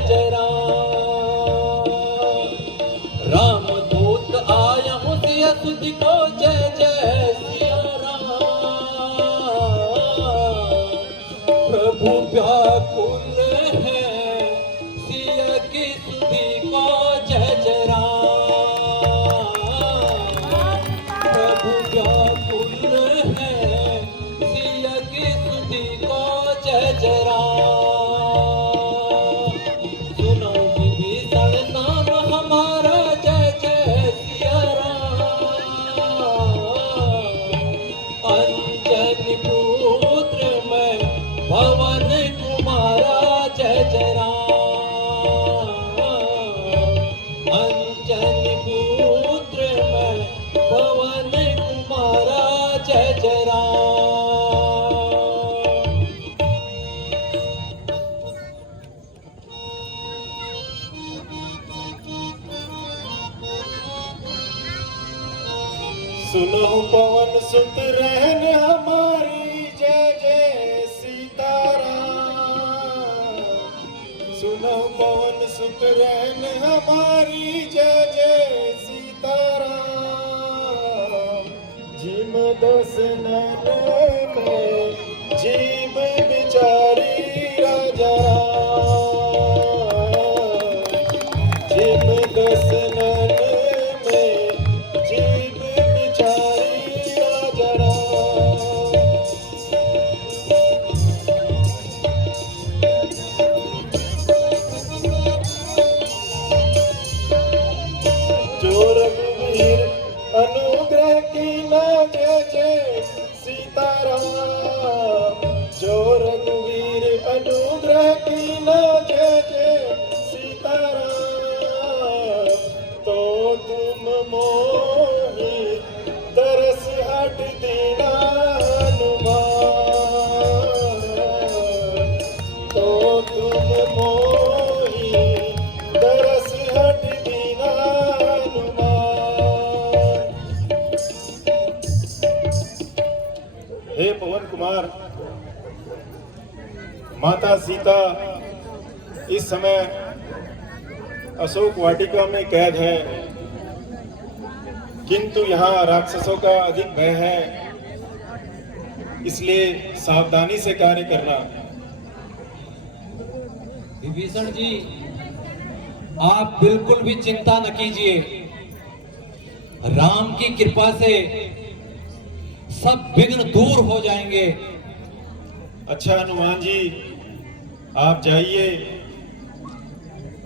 जय राम दूत आया हूँ सिया तुझ को जय जय सिया राम। प्रभु व्याकुल है सिया की सुधि को जय जय राम। प्रभु व्याकुल है सिया की सुधि को जय जय राम। भवन कुमारा जय जय राम। अंजन पुत्र में भवन कुमारा जय जय राम। सुनो पवन सुत रहन हमारी जय जय सीताराम। सुनो पवन सुत रहन हमारी जय जय सीताराम। जिम दस नैन में जीव बिचारी राजा राम। जिम दस नैन में जीव बिचारी राजा राम। जो रघुवीर अनुग्रह की ना जय जय सीताराम। जो रघुवीर अनुग्रह की ना जय जय सीताराम। तो तुम मोहि तरस हट दीना हनुमान। तो तुम मोहि तरस हट दीना हनुमान। हे पवन कुमार, माता सीता इस समय अशोक वाटिका में कैद है, किंतु यहाँ राक्षसों का अधिक भय है, इसलिए सावधानी से कार्य करना। विभीषण जी, आप बिल्कुल भी चिंता न कीजिए। राम की कृपा से सब विघ्न दूर हो जाएंगे। अच्छा हनुमान जी, आप जाइए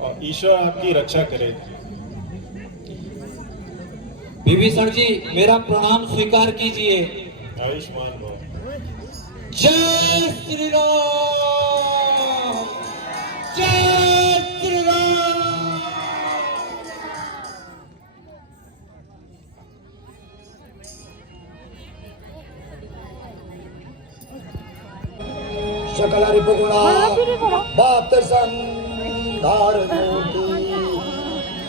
और ईश्वर आपकी रक्षा करे। विभीषण जी, मेरा प्रणाम स्वीकार कीजिए। आयुष्मान भव। जय श्री राम, जय श्री राम। सकल रिपुगुणा भक्त संधार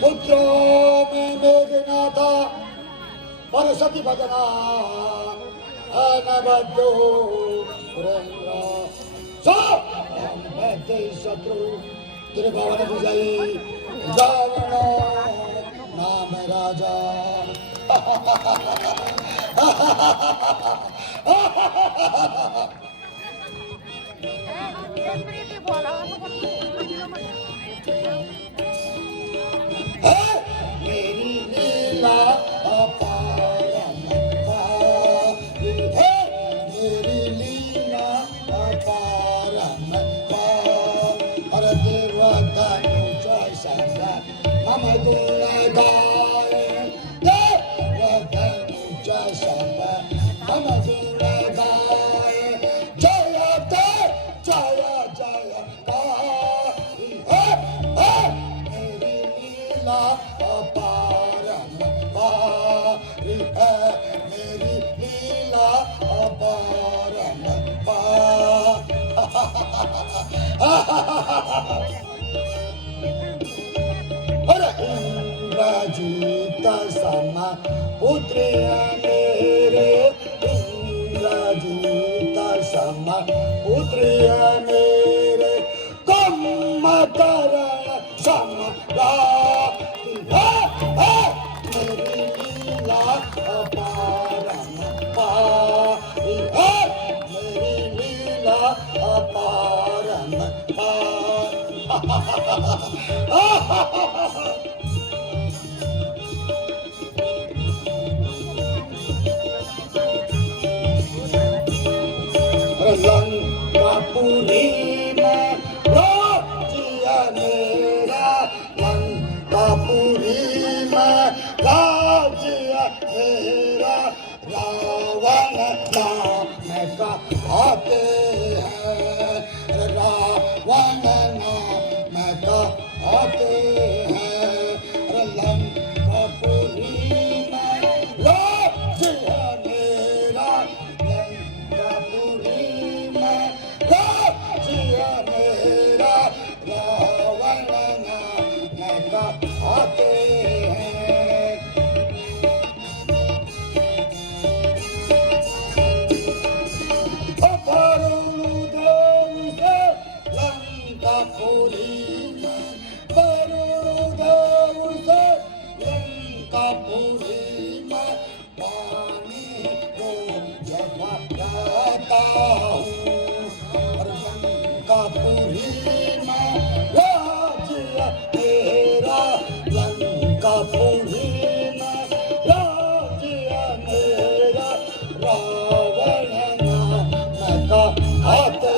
पुत्रो में मेघनाथा परसति भजना अनबद्धो शत्रु त्रिभुवन विजयी रावण नाम राजा। मेरी लीला अपारंपारी है, मेरी लीला अपरंपारी। हर देवतनु चैसा हम गुण गाए, देवतनु चैसा हम गुण गाए। जय जय जय जय कारी है, मेरी लीला अपरंपारी है, मेरी लीला अपरंपारी। इंद्रजीत सम पुत्र मेरे, इंद्रजीत सम पुत्र मेरे, कम कर समराती है मेरी लीला अपारंपारी है मेरी लीला अपारंपारी। लंकापुरी में राज्य मेरा लंकापुरी में राज्य मेरा रावण नाम का आते हैं रावण नाम का आते हैं लंकापुरी में राज्य मेरा लंकापुरी में राज्य मेरा रावण नाम का आते हैं। वरुणदेव से लंकापुरी में वरुणदेव से लंकापुरी में पानी को जगाता हूँ और लंकापुरी में राज्य तेरा लंकापुरी में राज्य मेरा रावण नाम का आते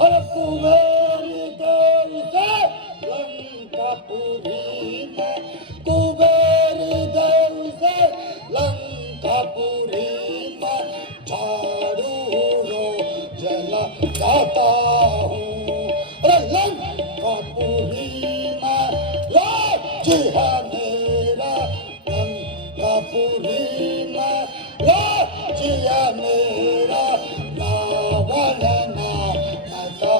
और कुबेरी देव से लंकापुरी में कुबेरी देव से लंकापुरी में झाड़ू जला जाता हूँ अरे लंकापुरी में राज्य है मेरा लंकापुरी में राज्य है मेरा रावण नाम का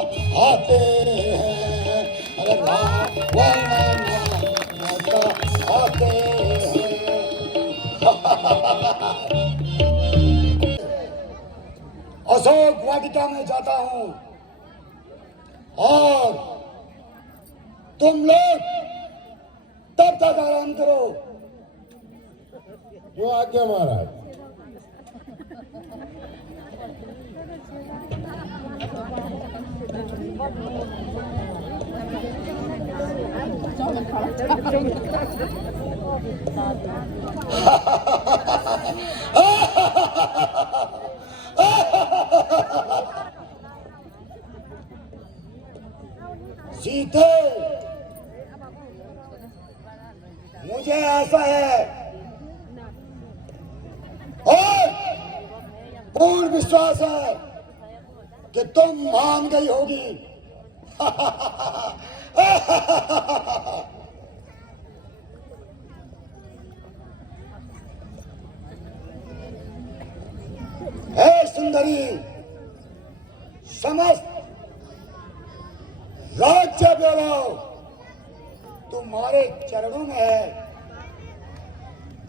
आते हैं अरे रावण नाम का आते हैं। अशोक वाटिका में जाता हूं और तुम लोग तब तक आराम करो। जो आज्ञा महाराज। सीते मुझे ऐसा है और पूर्ण विश्वास है कि तुम मान गई होगी। हे सुंदरी समस्त राज्य वैभव तुम्हारे चरणों में है।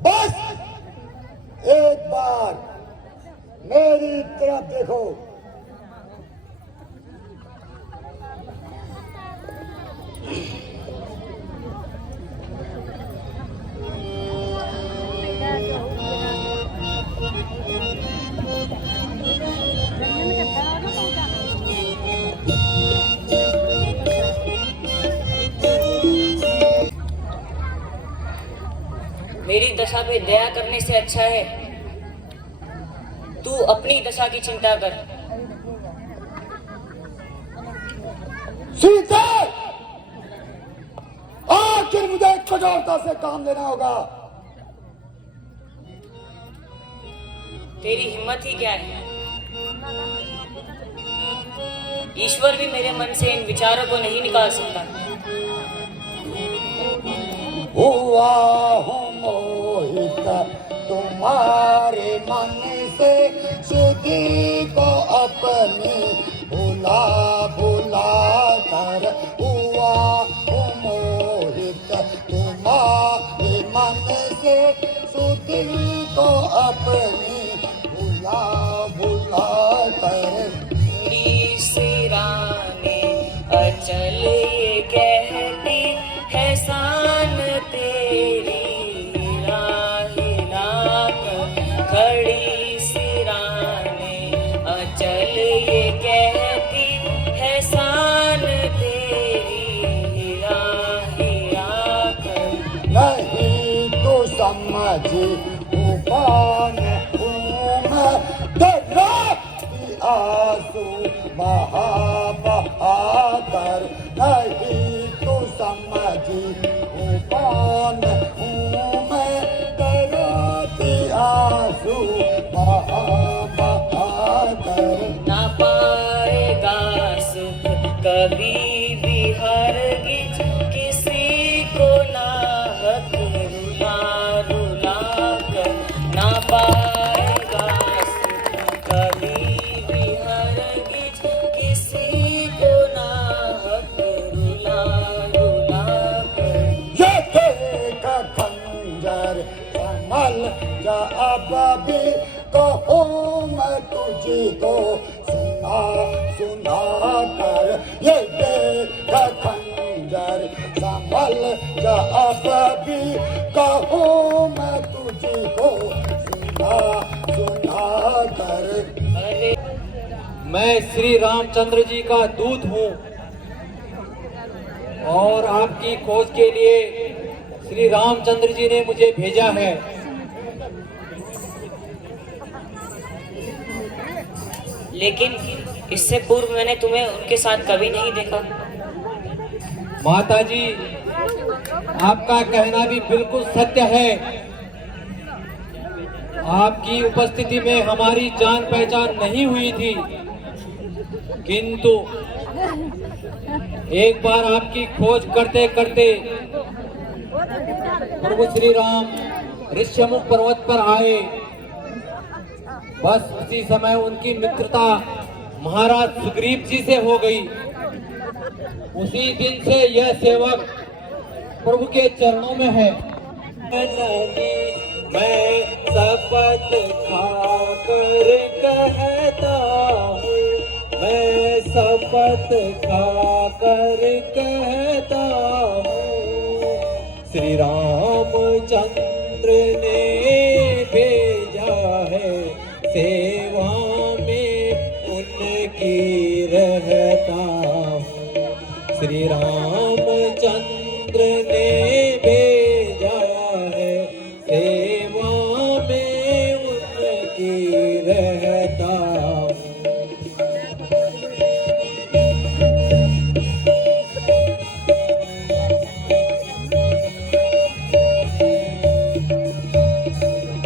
बस एक बार मेरी तरफ देखो। मेरी दशा पे दया करने से अच्छा है तू अपनी दशा की चिंता कर। सीता आखिर मुझे कठोरता से काम लेना होगा। तेरी हिम्मत ही क्या है? ईश्वर भी मेरे मन से इन विचारों को नहीं निकाल सकता। हुआ हूँ मोहित तुम्हारे मन से सुधी को अपनी भुला भुला कर। हुआ हूँ मोहित तुम्हारे मन से सुधी को अपनी भुला भुला कौन हूँ मैं तेरा भी आंसू बहा बहाकर नहीं तू समझी हूँ कौन हूँ मैं तेरा भी आंसू बहा बहाकर ना पाएगा सुख कभी भी हरगिज किसी को ना हक रुला रुला कर ना पाएगा सुख कभी भी हरगिज किसी को ना हक रुला रुला कर ये देख खंजर संभल जा अब भी कहूँ मैं तुझको सुना सुना कर ये देख खंजर संभल जा अब भी कहूँ मैं तुझको सुना सुना कर अरे मैं श्री रामचंद्र जी का दूत हूँ और आपकी खोज के लिए श्री रामचंद्र जी ने मुझे भेजा है। लेकिन इससे पूर्व मैंने तुम्हें उनके साथ कभी नहीं देखा। माता जी, आपका कहना भी बिल्कुल सत्य है। आपकी उपस्थिति में हमारी जान पहचान नहीं हुई थी, किंतु एक बार आपकी खोज करते करते प्रभु श्री राम ऋष्यमुख पर्वत पर आए। बस उसी समय उनकी मित्रता महाराज सुग्रीव जी से हो गई। उसी दिन से यह सेवक प्रभु के चरणों में है। मैं शपथ खाकर कहता हूँ, मैं शपथ खाकर कहता हूँ, श्री रामचंद्र ने भेजा है, सेवा में उनकी रहता हूँ, श्री रामचंद्र ने भेजा है, सेवा में उनकी रहता हूँ।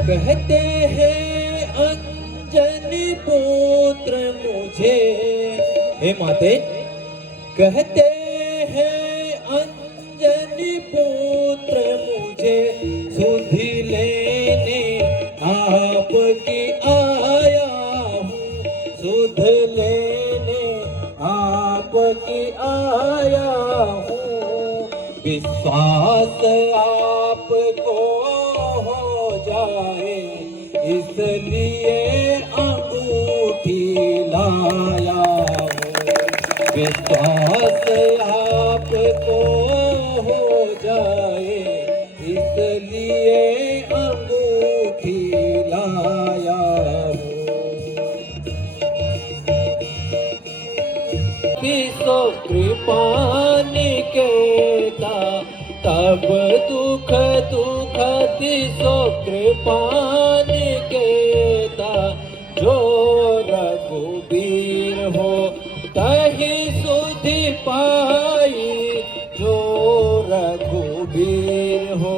कहते हैं अंजनी पुत्र मुझे, हे माते, कहते हैं अंजनी पुत्र मुझे, सुधि लेने आपकी आया हूँ, सुध लेने आपकी आया हूँ, विश्वास आपको हो जाए इसलिए अंगूठी लाया हूँ, विश्वास आपको हो जाए इसलिए अंगूठी लाया हूँ। किसो कृपा निकेता तब दुख दुख तिसो कृपा निकेता, जो रघुबीर हो तहि सुधि पाई, जो रघुबीर हो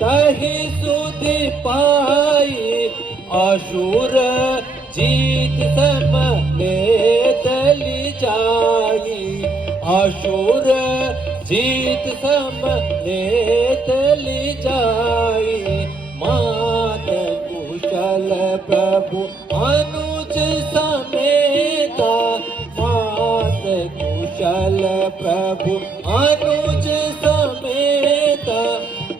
तहि सुधि पाई, असुर जीत सम ले तलि जाई, असुर जीत सम ले तलि जाई, मात कुशल प्रभु अनुज समेता, मात कुशल प्रभु अनुज समेता,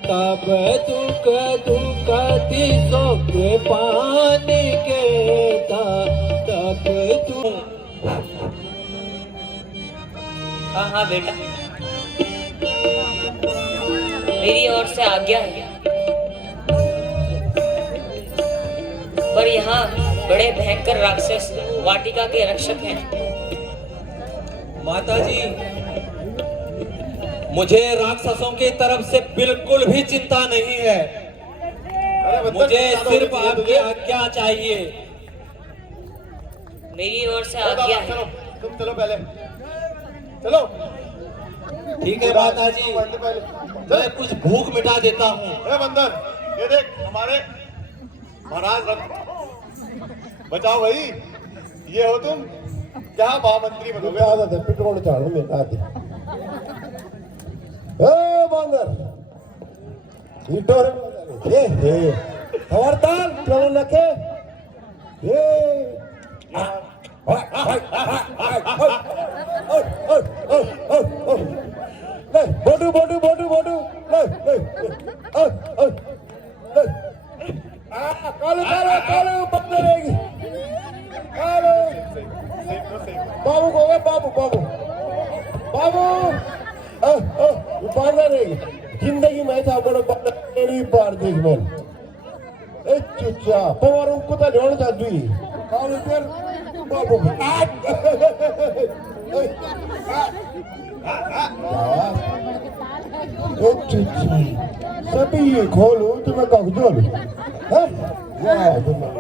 तब दुख दुख तिसो कृपा निकेता, तब तू। हाँ हाँ बेटा, मेरी ओर से आज्ञा है, पर यहाँ बड़े भयंकर राक्षस वाटिका के रक्षक हैं। माता जी, मुझे राक्षसों की तरफ से बिल्कुल भी चिंता नहीं है। बंदर, मुझे ज्यादा सिर्फ होगी आपकी तुझे। आज्ञा चाहिए। मेरी ओर से आज्ञा है। चलो तुम चलो पहले, चलो। ठीक है माता जी, पहले मैं कुछ भूख मिटा देता हूँ। ए बंदर, ये देख हमारे महाराज बचाओ भाई, ये हो तुम क्या महामंत्री बनोगे? आदत है पेट्रोल चालू में आती ए बंदर इटोर ए खबरदार चलो नके ए बोटू बोटू बोटू बोटू कालू कालू कालू बंदर कालू बाबू को बाबू बाबू बाबू बांधर जिंदगी में था बड़ो बड़ी बार देख मन ए चुच्चा पवार उनको तो ढोल था दुई कालू फिर बाबू ए चुच्चा सभी ये खोलो तो मैं कागज जोलू हाँ यार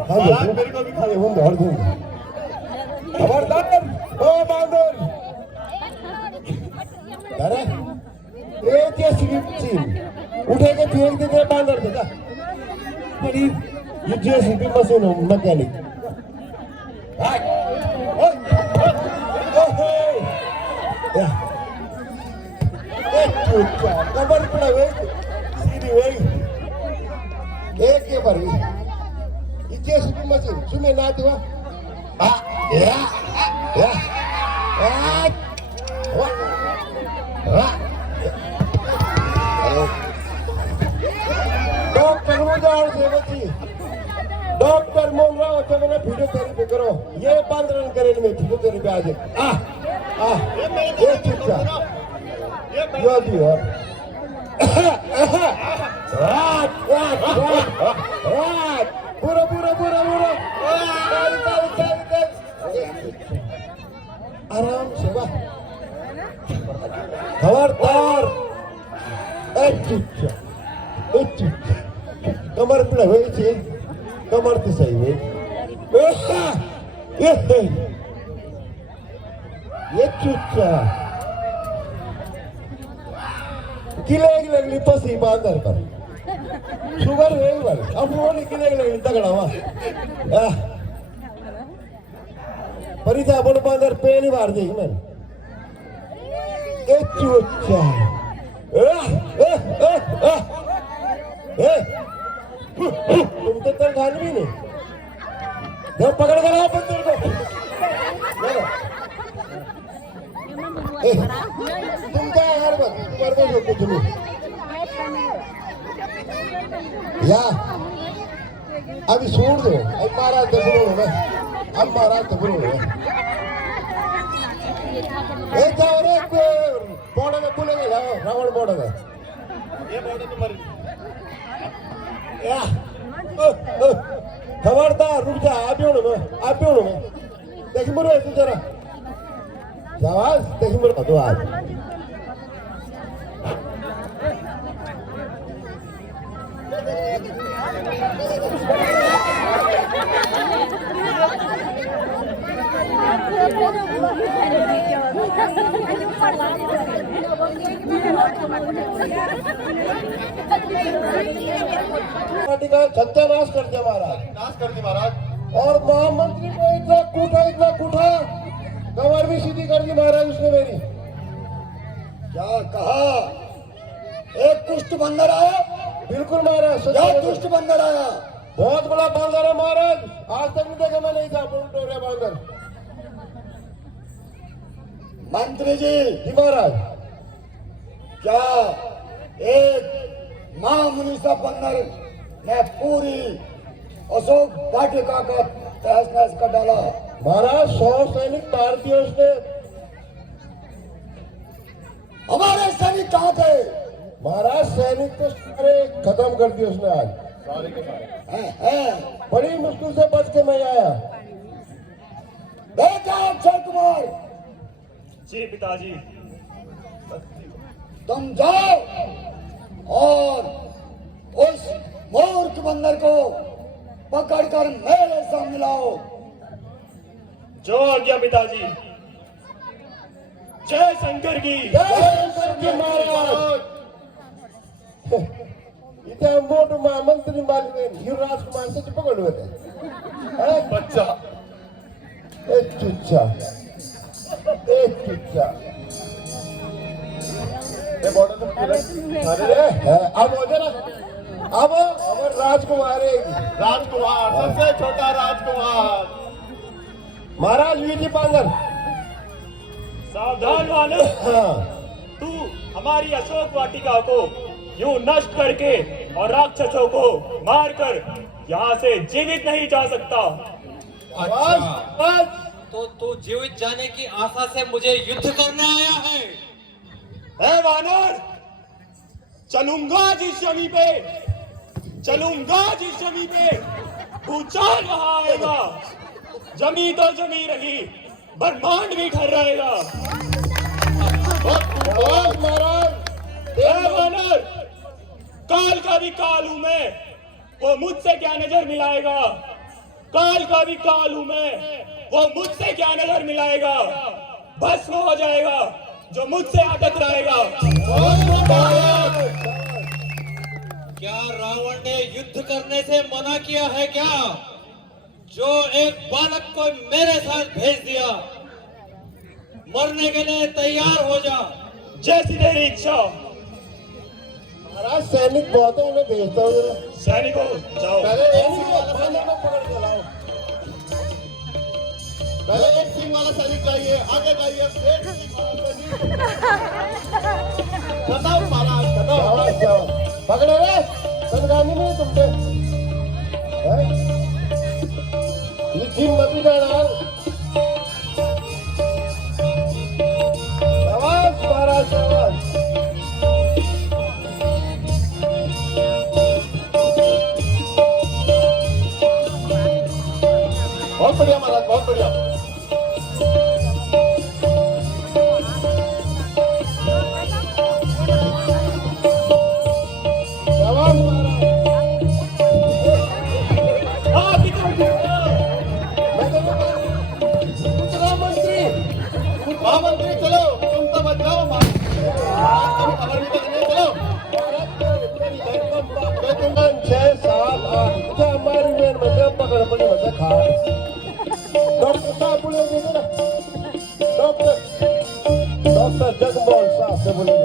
महाराज मेरे को भी अरे बंद हर दूँ खबरदार ओ बांदर अरे एक ये स्लिप उठे के फेंक देते बांदर देता बड़ी ये जेसीबी मशीन हो मैकेनिक हाय ओए एक चूचा कबर पड़ा हुए सीधी हुई एक ये भरी ये जेसीबी मशीन सुने ना दिवा डॉक्टर मुझे से बची डॉक्टर मोन रहा तो मैंने फिजियोथेरेपी करो ये 5 रन करे में फिजियोथेरेपी आज ये चिट्ठा यो दियो पूरा पूरा पूरा पूरा आराम से वाह खबरदार कमर पे हुई थी कमर तो सही हुई ये चुच्चा किले की लगली पसी बांधर पर शुगर है वाल अब वो नहीं किले की लगली तगड़ा हुआ परिता बोल बांधर पे नहीं मार देगी मैं ये चुच्चा तुम तो तल खान भी नहीं जब पकड़ कर आओ बंदर को तुम क्या यार तुम्हारे को जो कुछ नहीं या अभी छोड़ दो अब मारा दबड़ो में अब मारा दबड़ो में ए जाओ रे बॉर्डर में बोलेंगे जाओ रावण बॉर्डर में ये बॉर्डर तुम्हारी या खबरदार रुक जा आप ही में देखी मुरे तू जरा जावाज देखी मुरे तो आज पार्टी का सत्यानाश कर दिया महाराज नाश कर दी महाराज। और महामंत्री को इतना कूटा कमर भी सीधी कर दी महाराज उसने मेरी क्या कहा एक दुष्ट बंदर आया बिल्कुल महाराज क्या दुष्ट बंदर आया बहुत बड़ा बंदर है महाराज आज तक नहीं देखा मैं नहीं था टोरिया बंदर मंत्री जी महाराज क्या एक मामूली सा बंदर ने पूरी अशोक वाटिका का तहस नहस कर डाला महाराज 100 सैनिक मार दिए उसने हमारे सैनिक कहाँ थे महाराज सैनिक तो सारे खत्म कर दिए उसने आज सारे के सारे बड़ी मुश्किल से बच के मैं आया बेटा अक्षय कुमार जी पिताजी। तुम जाओ और उस मूर्ख बंदर को पकड़कर मेरे सामने लाओ। जो आज्ञा पिताजी। जय शंकर की। जय शंकर महाराज। इथे मोठ मंत्री मालिक ही राजकुमार पकडले होते। बच्चा एक चुच्चा, एक चुच्चा। ये बॉर्डर तुम किरण अरे अब हो जाए ना, अब हमारे राजकुमार राजकुमार, सबसे छोटा राजकुमार। महाराज वीटी पांगर। सावधान वानर, हाँ तू हमारी अशोक वाटिका को यूं नष्ट करके और राक्षसों को मारकर यहाँ से जीवित नहीं जा सकता। अच्छा, तो तू जीवित जाने की आशा से मुझे युद्ध करने आया है? ए वानर, चलूंगा जिस जमी पे, चलूंगा जिस जमी पे भूचाल वहां आएगा। जमी तो जमी रही, ब्रह्मांड भी ठहराएगा। महाराज। ए वानर, काल का भी काल हूं मैं, वो मुझसे क्या नजर मिलाएगा। काल का भी काल हूं मैं, वो मुझसे क्या नजर मिलाएगा। भस्म हो जाएगा जो मुझसे आ टकराएगा। क्या रावण ने युद्ध करने से मना किया है क्या? जो एक बालक को मेरे साथ भेज दिया, मरने के लिए तैयार हो जा। जैसी तेरी इच्छा। महाराज सैनिक बहुत है, उन्हें भेजता हूँ जरा। सैनिकों जाओ। पहले एक सिंह वाला सैनिक को पकड़ के लाओ। पहले एक सिंह वाला सैनिक लाइए, आगे लाइए। एक सिंह वाला सैनिक। बताओ महाराज, बताओ। शाबाश, शाबाश। पकड़े रे, संगानी में तुमसे ये जिम मत भी जाना। शाबाश महाराज, शाबाश। बहुत बढ़िया महाराज, बहुत बढ़िया। शाबाश महाराज। मंत्री, महामंत्री चलो, तुम तो बच जाओ। तुम खबर भी तो नहीं, चलो। 6, 7, 8 हमारी मेन में पकड़ पड़ी होता खा। डॉक्टर साहब बोले देते ना, डॉक्टर जगमोहन साहब से बोले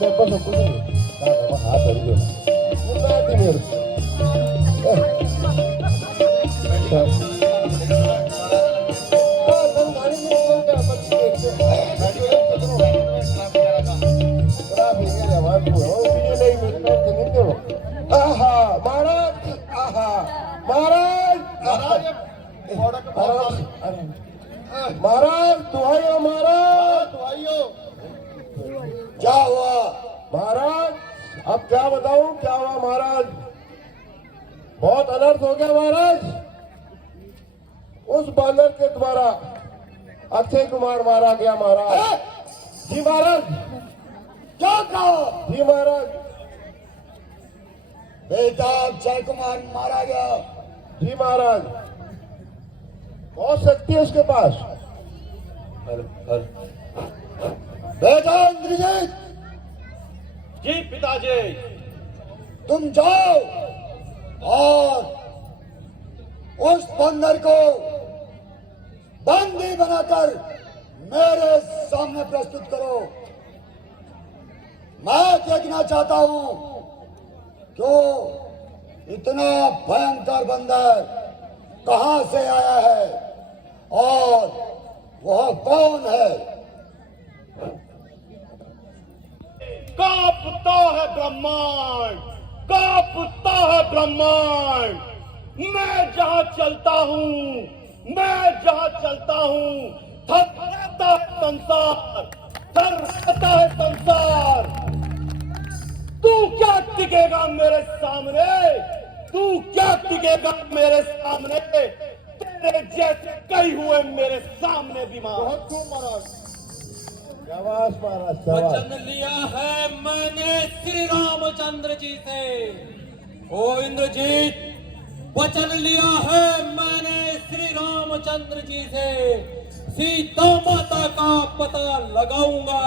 मैं बस कुछ नहीं हाथ धर गया महाराज, महाराज, महाराज दुहाइयो, महाराज भाइयों, क्या हुआ महाराज? अब क्या बताऊं क्या हुआ महाराज? बहुत अनर्थ हो गया महाराज। उस बानर के द्वारा अक्षय कुमार मारा गया महाराज। जी महाराज। क्या कहा? जी महाराज। बेटा अक्षय कुमार मारा गया। जी महाराज। बहुत शक्ति है उसके पास। बेटा इंद्रजीत, जी पिताजी। तुम जाओ और उस बंदर को बंदी बनाकर मेरे सामने प्रस्तुत करो। मैं देखना चाहता हूं कि इतना भयंकर बंदर कहां से आया है और वह कौन है। कांपता है ब्रह्मांड, कांपता है ब्रह्मांड। मैं जहां चलता हूं, मैं जहां चलता हूं, थर्राता है संसार, थर्राता है संसार। तू क्या टिकेगा मेरे सामने? तू क्या टिकेगा मेरे सामने? तेरे जैसे कई हुए मेरे सामने बीमार। बहुत खूब महाराज। शाबाश महाराज शाबाश। वचन लिया है मैंने श्री रामचंद्र जी से। ओ इंद्रजीत, वचन लिया है मैंने श्री रामचंद्र जी से, सीता माता का पता लगाऊंगा।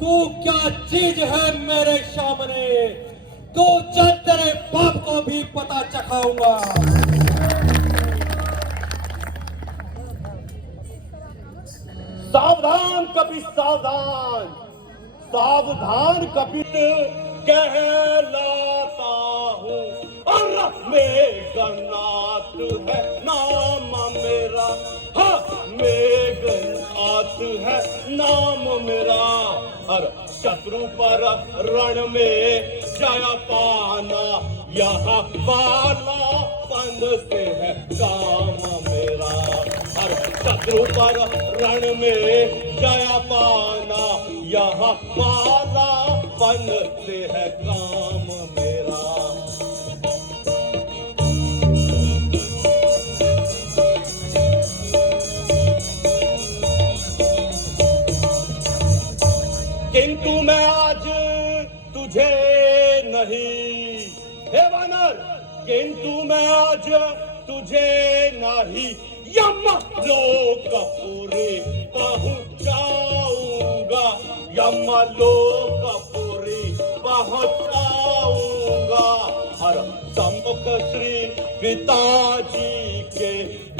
तू क्या चीज है मेरे सामने, तो चल तेरे बाप को भी पता चखाऊंगा। सावधान कपि सावधान, सावधान कपि कहलाता हूँ, और मेघनाथ है नाम मेरा। हाँ, मेघनाथ है नाम मेरा। और शत्रु पर रण में जय पाना, यहाँ बालापन से है काम मेरा। और शत्रु पर रण में जय पाना, यहाँ बालापन से है काम मेरा। किंतु मैं आज तुझे नहीं, हे वानर, किंतु मैं आज तुझे नहीं, यमलोकपुरी पहुंचाऊंगा, यमलोकपुरी पहुंचाऊंगा। और सम्मुख श्री पिताजी के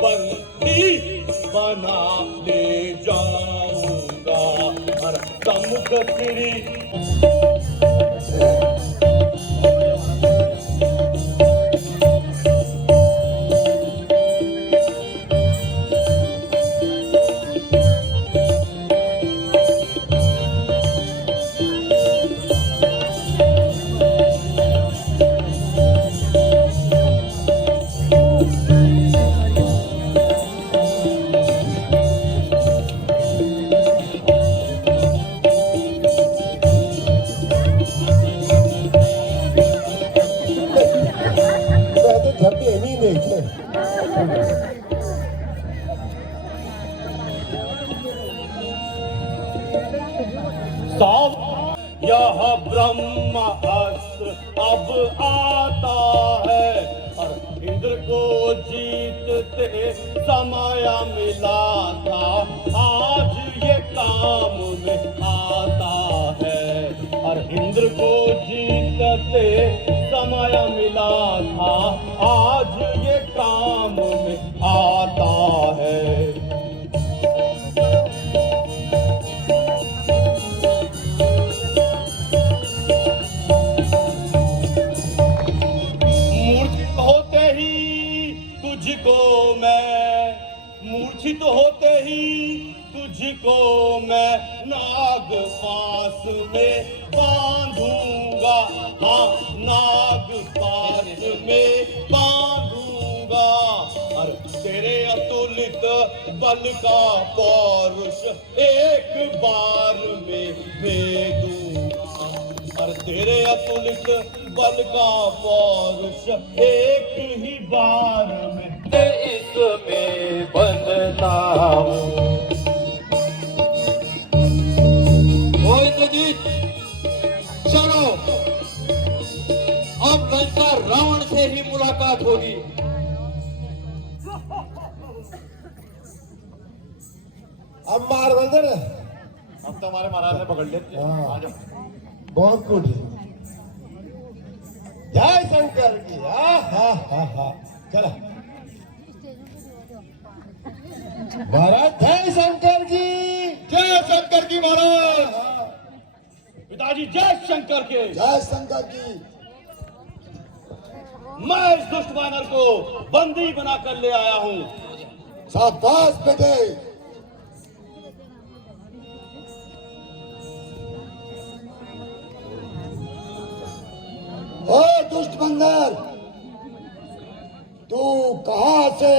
बंदी बना ले जाऊंगा। और सम्मुख श्री यह ब्रह्मास्त्र अब आता है। और इंद्र को जीतते समय मिला था, आज ये काम में आता है। और इंद्र को जीतते समय मिला था, आज ये काम में आता है। मूर्छित होते ही तुझको मैं नाग पास में बांधूंगा। हाँ, नाग पास में बांधूंगा। और तेरे अतुलित बल का पौरुष एक बार में भेदूंगा। और तेरे अतुलित बल का पौरुष एक ही बार में इसमें बंधता हूँ। ओ इंद्रजीत, चलो अब लंका रावण से ही मुलाकात होगी। अब मार बंदे ना। अब तो हमारे महाराज ने पकड़ लिया। हाँ। आ जाओ। बहुत गुड। जय शंकर की। हा हा हा हा। चला महाराज, जय शंकर की। जय शंकर की महाराज। पिताजी जय शंकर के। जय शंकर की। मैं इस दुष्ट वानर को बंदी बनाकर ले आया हूँ। शाबाश बेटे। ओ दुष्ट बंदर, तू कहां से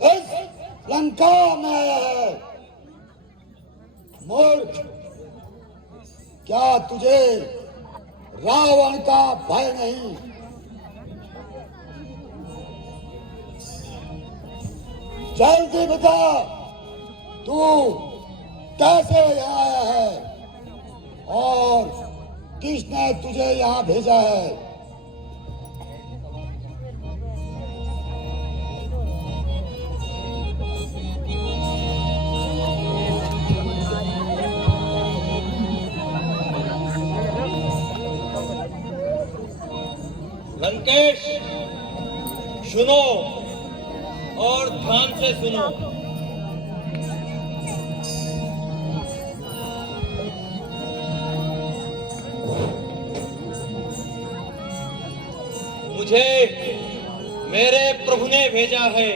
इस लंका में है? मूर्ख, क्या तुझे रावण का भय नहीं? जल्दी बता, तू कैसे यहाँ आया है और किसने तुझे यहाँ भेजा है? लंकेश, सुनो और ध्यान से सुनो। मुझे मेरे प्रभु ने भेजा है।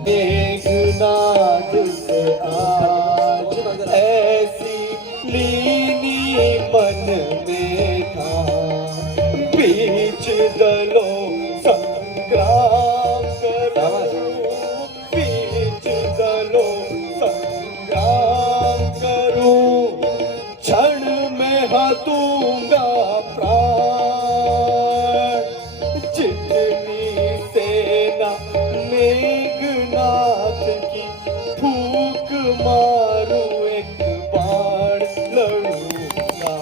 मेघनाद से आज ऐसी लीनी मन में था, बीच दलों संग्राम करूं, बीच दलों संग्राम करूं, क्षण में हाथूंगा प्राण, जितनी सेना मेघनाथ की फूंक मारूं, एक बाण लड़ूंगा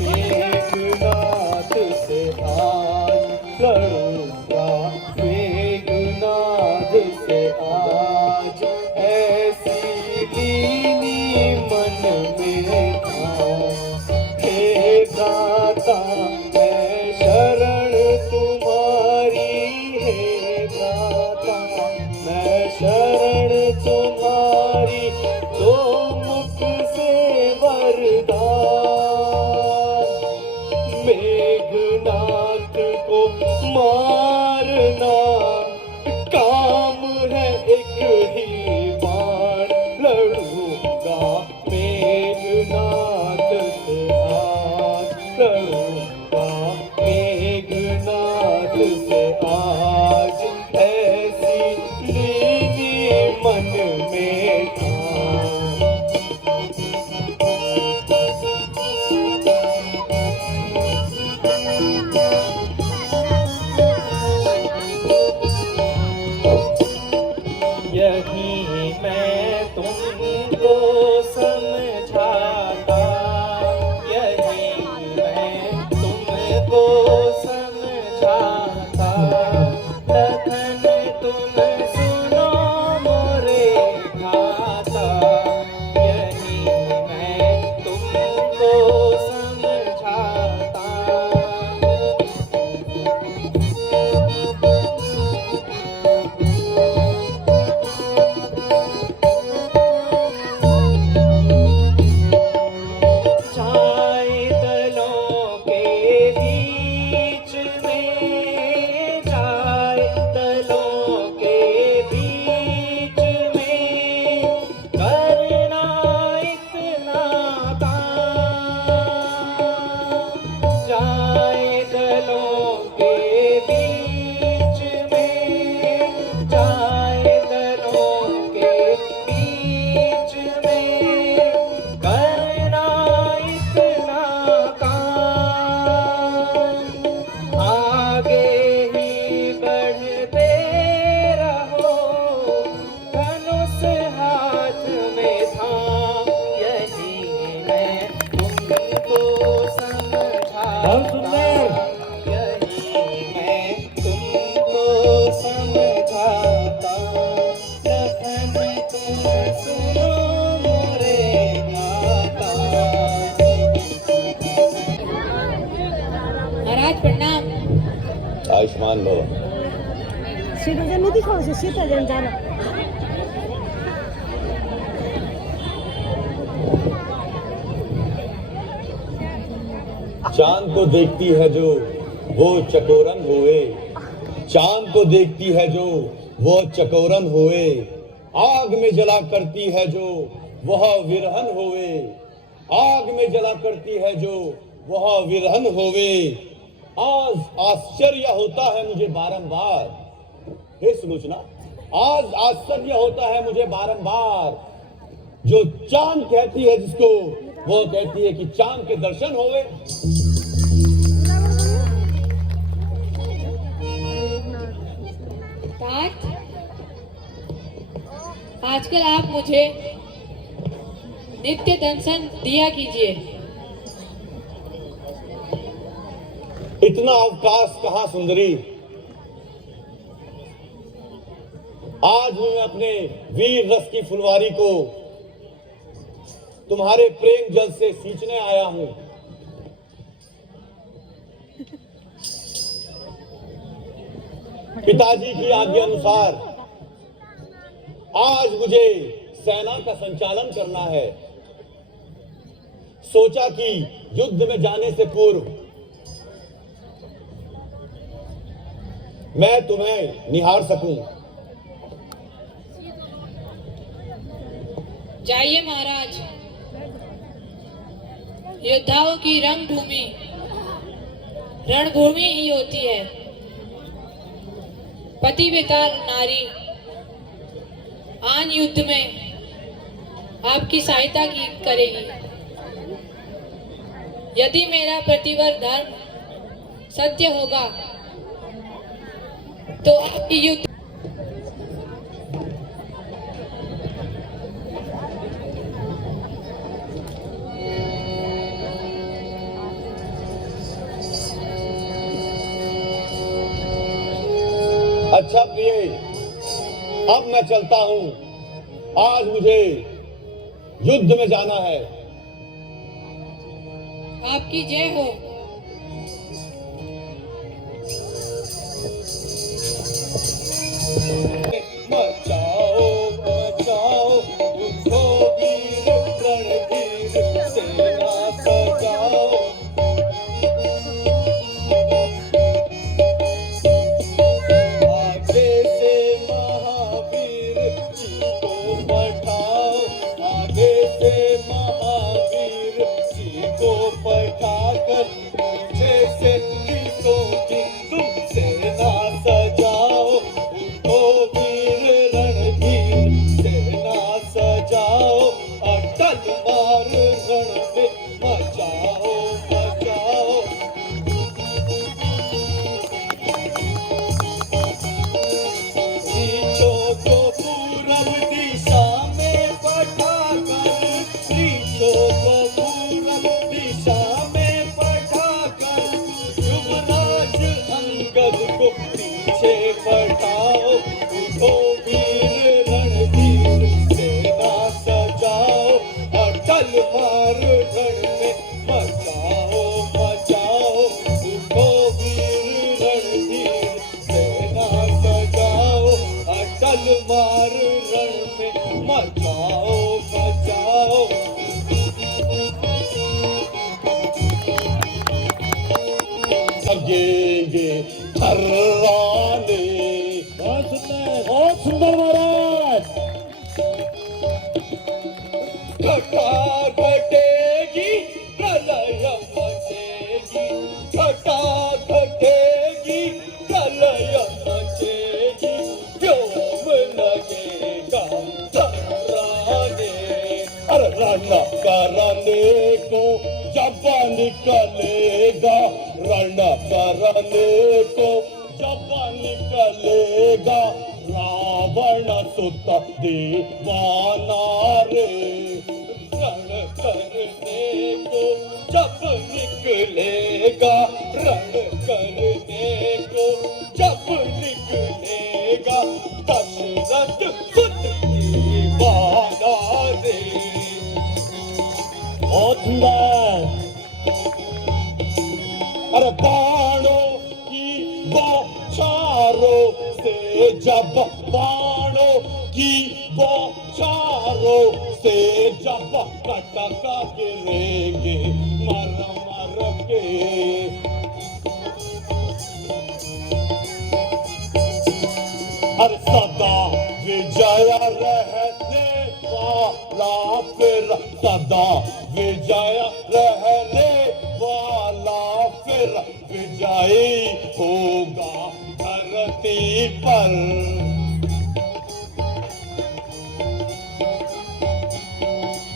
मेघनाथ से आज, लड़ूंगा मेघनाथ से आज, ऐसी लीनी मन में था। हे भ्राता मैं शरण तुम्हारी, हे भ्राता मैं शरण तुम्हारी, दो मुख से वरदान, मेघनाथ को मारना काम है, एक ही बाण लड़ूंगा मेघनाथ से आज, लड़ूंगा मेघनाथ से आज, ऐसी लीनी मन में था। यही मैं तुमको समझाता, यही मैं तुमको समझाता, लखन तुम सुनो मोरे गाता, यही मैं तुमको समझाता। जाए दलों के बीच में, जाए दलों के बीच में, करना इतना काम, जाए दलों के बीच में, जाए दलों के बीच में, करना इतना काम, आगे ही बढ़ते रहो, धनुष हाथ में थाम, यही मैं तुमको समझाता, यही मैं तुमको समझाता, लखन तुम सुनो मोरे गाता। महाराज प्रणाम। आयुष्मान भव। सीधा नहीं दिखाओ से सीधा जन जाना। चांद को देखती है जो वो चकोरन होए, चांद को देखती है जो वो चकोरन होए, आग में जला करती है जो वह विरहन होए, आग में जला करती है जो वह विरहन होवे। आज आश्चर्य होता है मुझे बारंबार, हे सुलोचना, आज आश्चर्य होता है मुझे बारंबार, जो चांद कहती है जिसको, वो कहती है कि चांद के दर्शन होवे। तात, आजकल आप मुझे नित्य दर्शन दिया कीजिए। इतना अवकाश कहाँ सुंदरी। आज मैं अपने वीर रस की फुलवारी को तुम्हारे प्रेम जल से सींचने आया हूं। पिताजी की आज्ञा अनुसार आज मुझे सेना का संचालन करना है। सोचा कि युद्ध में जाने से पूर्व मैं तुम्हें निहार सकूं। जाइए महाराज। योद्धाओं की रंगभूमि रणभूमि ही होती है। पतिव्रता नारी आन युद्ध में आपकी सहायता की करेगी। यदि मेरा प्रतिवर धर्म सत्य होगा तो आपकी युद्ध अच्छा प्रिय, अब मैं चलता हूं। आज मुझे युद्ध में जाना है। आपकी जय हो। मचाओ मचाओ उठो वीर रणधीर, सेना सजाओ। आगे से महावीर जी को पठाओ, आगे से महावीर जी को पठाकर पीछे से तीसों की तुम सेना सजाओ। उठो वीर रणधीर, सेना सजाओ, अटल मार रण में मचाओ मचाओ। रीछों को पूरब दिशा में पठाकर, रीछों को पूरब दिशा में पठाकर, युवराज अंगद को पीछे पठाओ। उठो वीर रणधीर, सेना सजाओ, अटल मार रण में मचाओ मचाओ। उठो वीर रणधीर, सेना सजाओ, अटल मार रण में मचाओ मचाओ। लगेंगे थर्राने। बहुत सुंदर महाराज। घटा घटेगी प्रलय मचेगी, घटा घटेगी प्रलय मचेगी, व्योम लगेगा थर्राने। अरे रण करने को जब निकलेगा, रण करने को जब निकलेगा, रावण सुत दीवाना रे। रण करने को जब निकलेगा, रण करने को जब निकलेगा, दशरथ सुत दीवाना रे। बहुत सुंदर। अरे बाणों की बौछारों से जब, बाणों की बौछारों से जब कटका गिरेंगे मर मर के। हर सदा विजय रहने वाला फिर, सदा विजय रहने वाला फिर विजयी होगा धरती पर।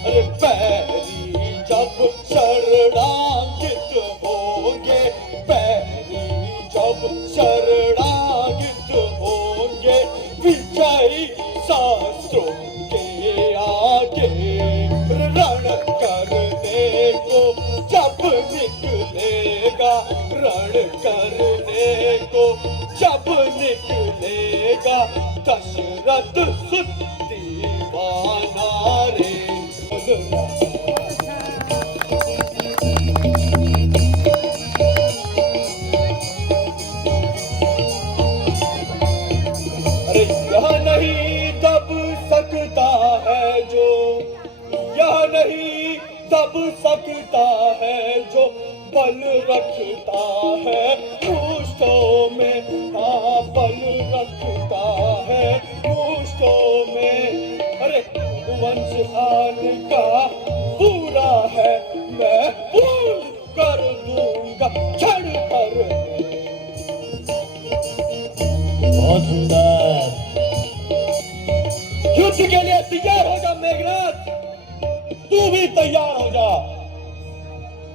अरे पैरी जब शरणागत होंगे, पैरी जब शरणागत होंगे, विजयी शास्त्रों के आगे रण जब निकलेगा दशरथ सुत दीवाना रे। अरे यह नहीं दब सकता है जो, यह नहीं दब सकता है जो बल रखता है पुष्टों में। हाँ बल रखता है पुष्टों में। अरे वंश आन का पूरा है, मैं पूर्ण कर दूंगा क्षण भर में। बहुत सुंदर। युद्ध के लिए तैयार हो जा मेघनाथ, तू भी तैयार हो जा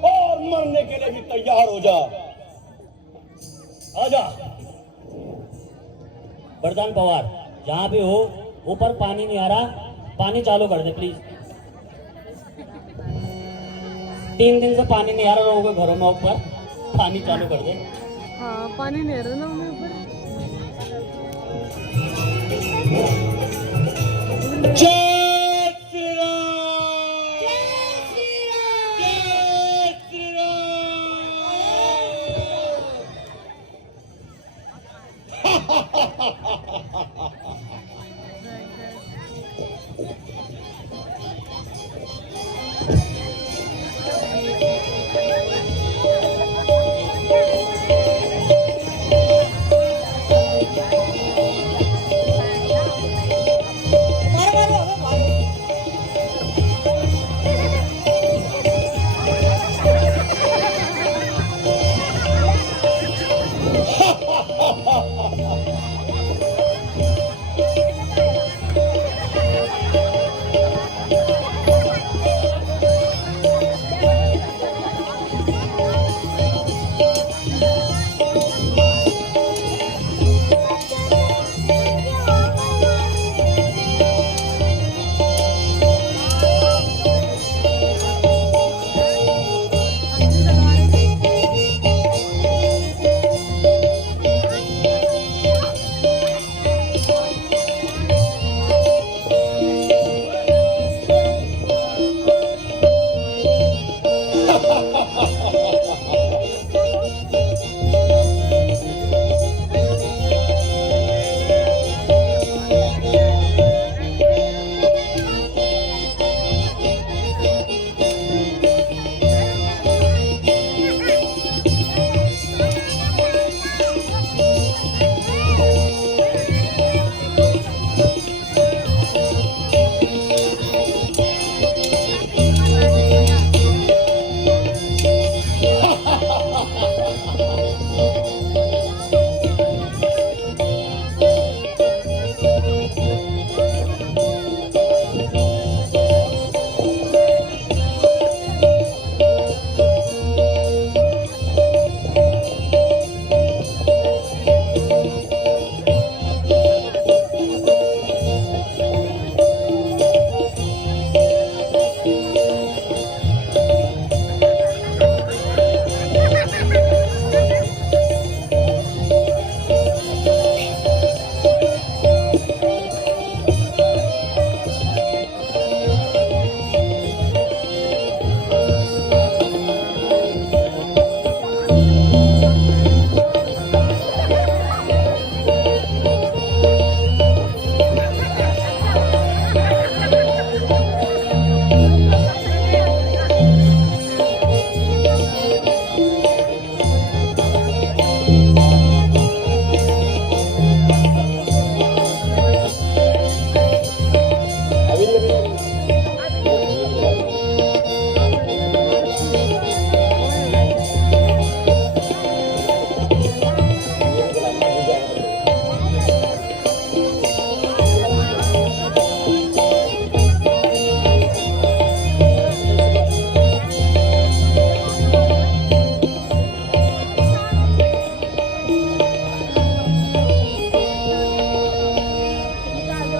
और मरने के लिए भी तैयार हो जा। आजा वरदान पवार, जहाँ भी हो ऊपर पानी नहीं आ रहा, पानी चालू कर दे प्लीज। 3 दिन से पानी नहीं आ रहा लोगों के घरों में, ऊपर पानी चालू कर दे। हाँ पानी नहीं आ रहा ना उन्हें ऊपर। जय श्री राम, जय श्री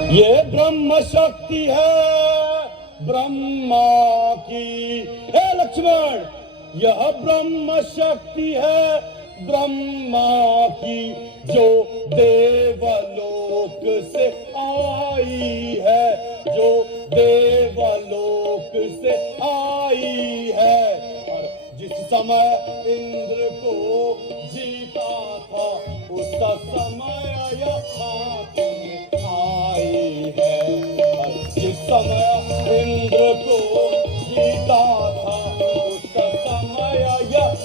ये ब्रह्म शक्ति है ब्रह्मा की। हे लक्ष्मण, यह ब्रह्म शक्ति है ब्रह्मा की जो देवलोक से आई है, जो देवलोक से आई है। और जिस समय इंद्र को जीता था उस समय हाथ में आई है। और जिस समय इंद्र को जीता था उस समय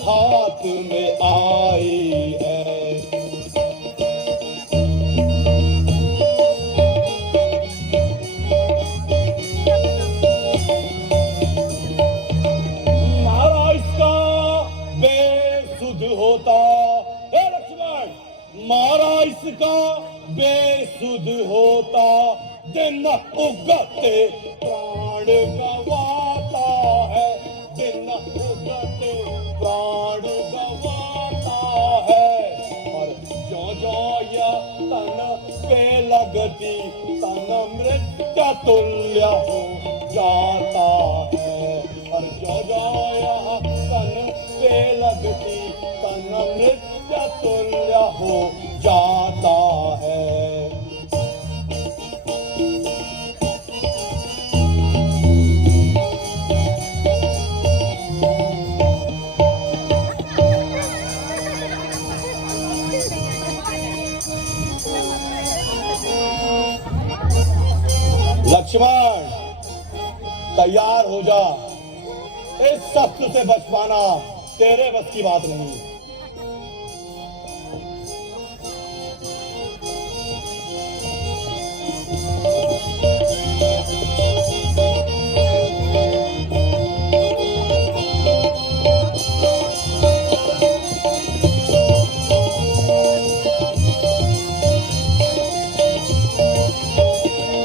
हाथ में आई है। मारा इसका बेसुध होता, हे लक्ष्मण, मारा इसका बेसुध होता, दिन उगते प्राण गवाता है, दिन उगते प्राण गवाता है। और जो जो यह तन पे लगती तन मृत्यु तुल्य हो जाता है। और जो जो यह तन पे लगती तन मृत्यु तुल्य हो जाता है। लक्ष्मण तैयार हो जा, इस शस्त्र से बच पाना तेरे बस की बात नहीं।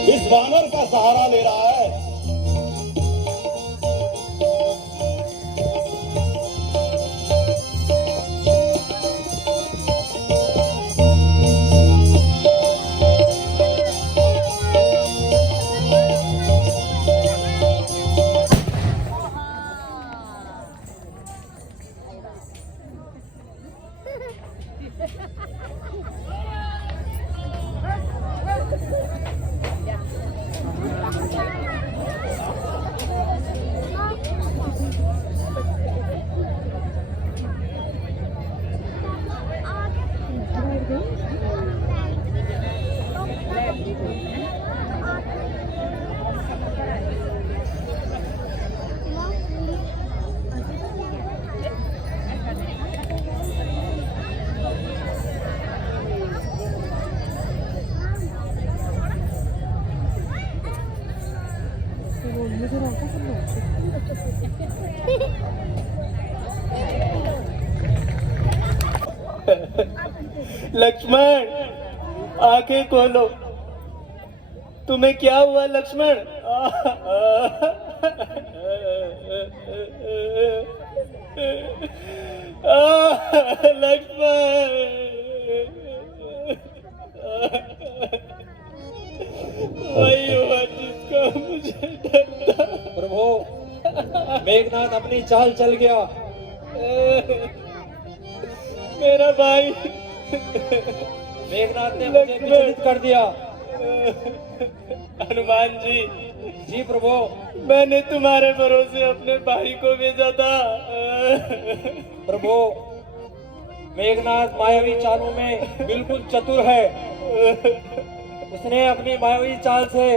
इस वानर का सहारा ले रहा है। लक्ष्मण आंखें खोलो, तुम्हें क्या हुआ लक्ष्मण? लक्ष्मण वही हुआ जिसका मुझे डर था। प्रभु, मेघनाथ अपनी चाल चल गया। मेरा भाई मेघनाथ ने मुझे विचलित कर दिया। हनुमान जी, जी प्रभु। मैंने तुम्हारे भरोसे अपने भाई को भेजा था। प्रभु, मेघनाथ मायावी चालों में बिल्कुल चतुर है। उसने अपनी मायावी चाल से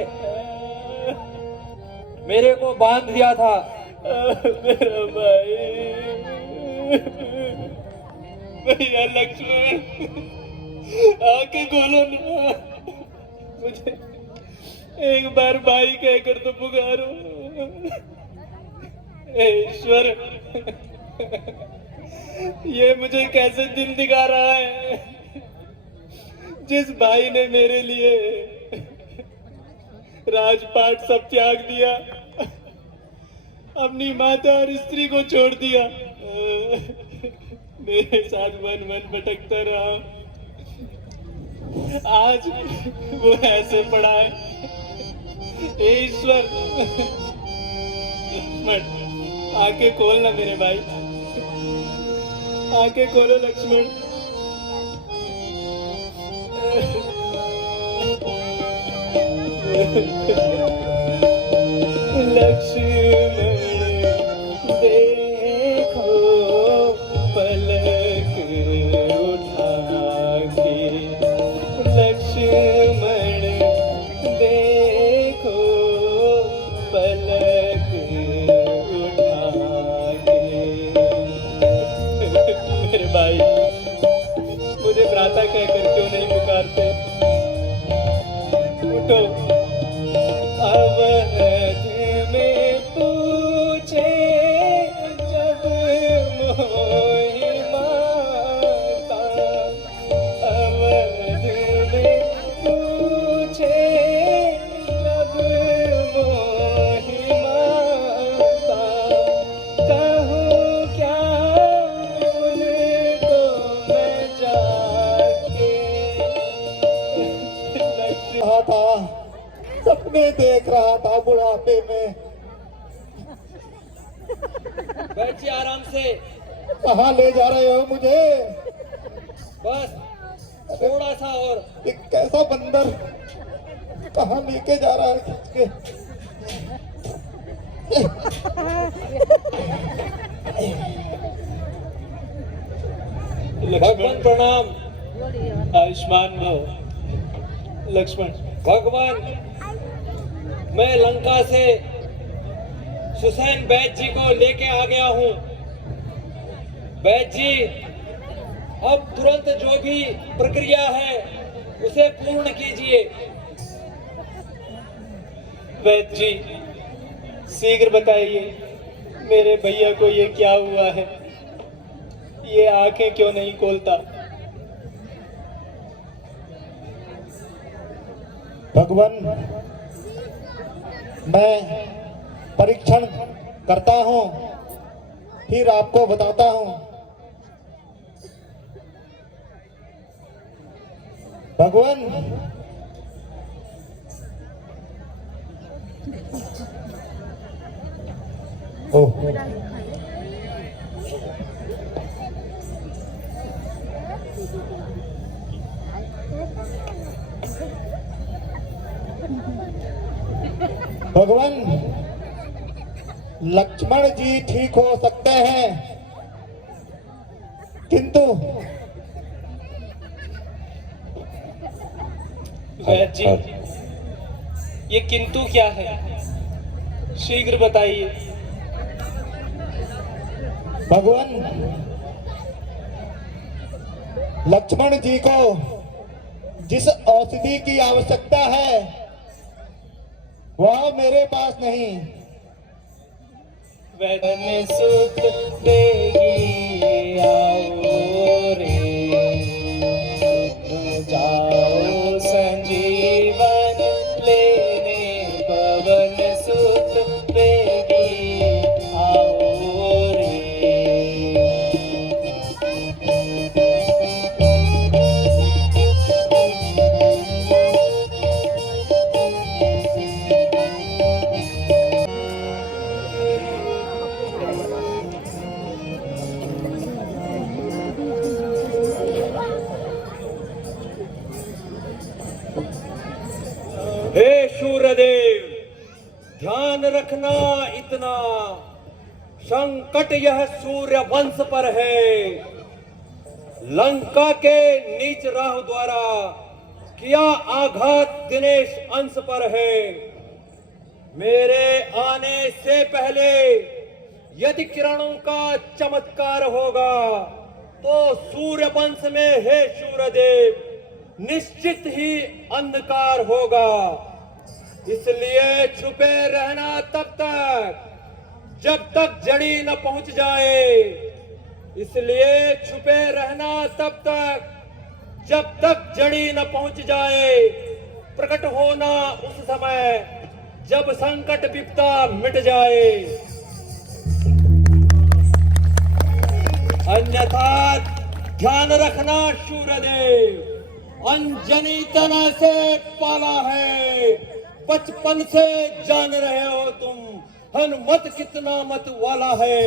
मेरे को बांध दिया था। मेरा भाई, भैया लक्ष्मण आके खोलो ना, मुझे एक बार भाई कहकर तो पुकारो। ईश्वर, ये मुझे कैसे दिन दिखा रहा है? जिस भाई ने मेरे लिए राजपाट सब त्याग दिया, अपनी माता और स्त्री को छोड़ दिया, मेरे साथ वन वन भटकता रहा, आज वो ऐसे पड़ा है। ईश्वर, आके खोलना मेरे भाई। आंखें खोलो लक्ष्मण। लक्ष्मण देखो पलक उठा के, लक्ष्मण देखो पलक उठा के। मेरे भाई मुझे भ्राता कहकर क्यों नहीं पुकारते? उठो। अवध में पूछे जब मोहि माता, अवध में पूछे जब मोहि माता, कहूँ क्या उनको मैं जाके। रहा था, सपने देख रहा था बुढ़ापे में। बैठिए आराम से। कहाँ ले जा रहे हो मुझे? बस थोड़ा सा और। एक कैसा बंदर कहाँ लेके जा रहा है खींच के? भगवान प्रणाम। आयुष्मान भव लक्ष्मण। भगवान, मैं लंका से सुसैन बैद जी को लेके आ गया हूँ। बैद जी, अब तुरंत जो भी प्रक्रिया है उसे पूर्ण कीजिए। वैद्य जी, शीघ्र बताइए मेरे भैया को ये क्या हुआ है? ये आंखें क्यों नहीं खोलता? भगवान, मैं परीक्षण करता हूँ, फिर आपको बताता हूँ। भगवान, ओह, भगवान, लक्ष्मण जी ठीक हो सकते हैं, किंतु वैद्य जी, ये किंतु क्या है? शीघ्र बताइए। भगवान, लक्ष्मण जी को जिस औषधि की आवश्यकता है वह मेरे पास नहीं। वैद्य में सुत देगी आओ रे, जाओ संजीवन लेने, पवन सुत देगी आओ रे। हे शूरदेव, ध्यान रखना इतना, संकट यह सूर्य वंश पर है। लंका के नीच राहु द्वारा किया आघात दिनेश अंश पर है। मेरे आने से पहले यदि किरणों का चमत्कार होगा तो सूर्य वंश में, हे शूरदेव, निश्चित ही अंधकार होगा। इसलिए छुपे रहना तब तक जब तक जड़ी न पहुंच जाए। इसलिए छुपे रहना तब तक जब तक जड़ी न पहुंच जाए। प्रकट होना उस समय जब संकट विपदा मिट जाए। अन्यथा ध्यान रखना शूरदेव, अंजनी तना से पाला है, बचपन से जान रहे हो तुम हनुमत कितना मत वाला है।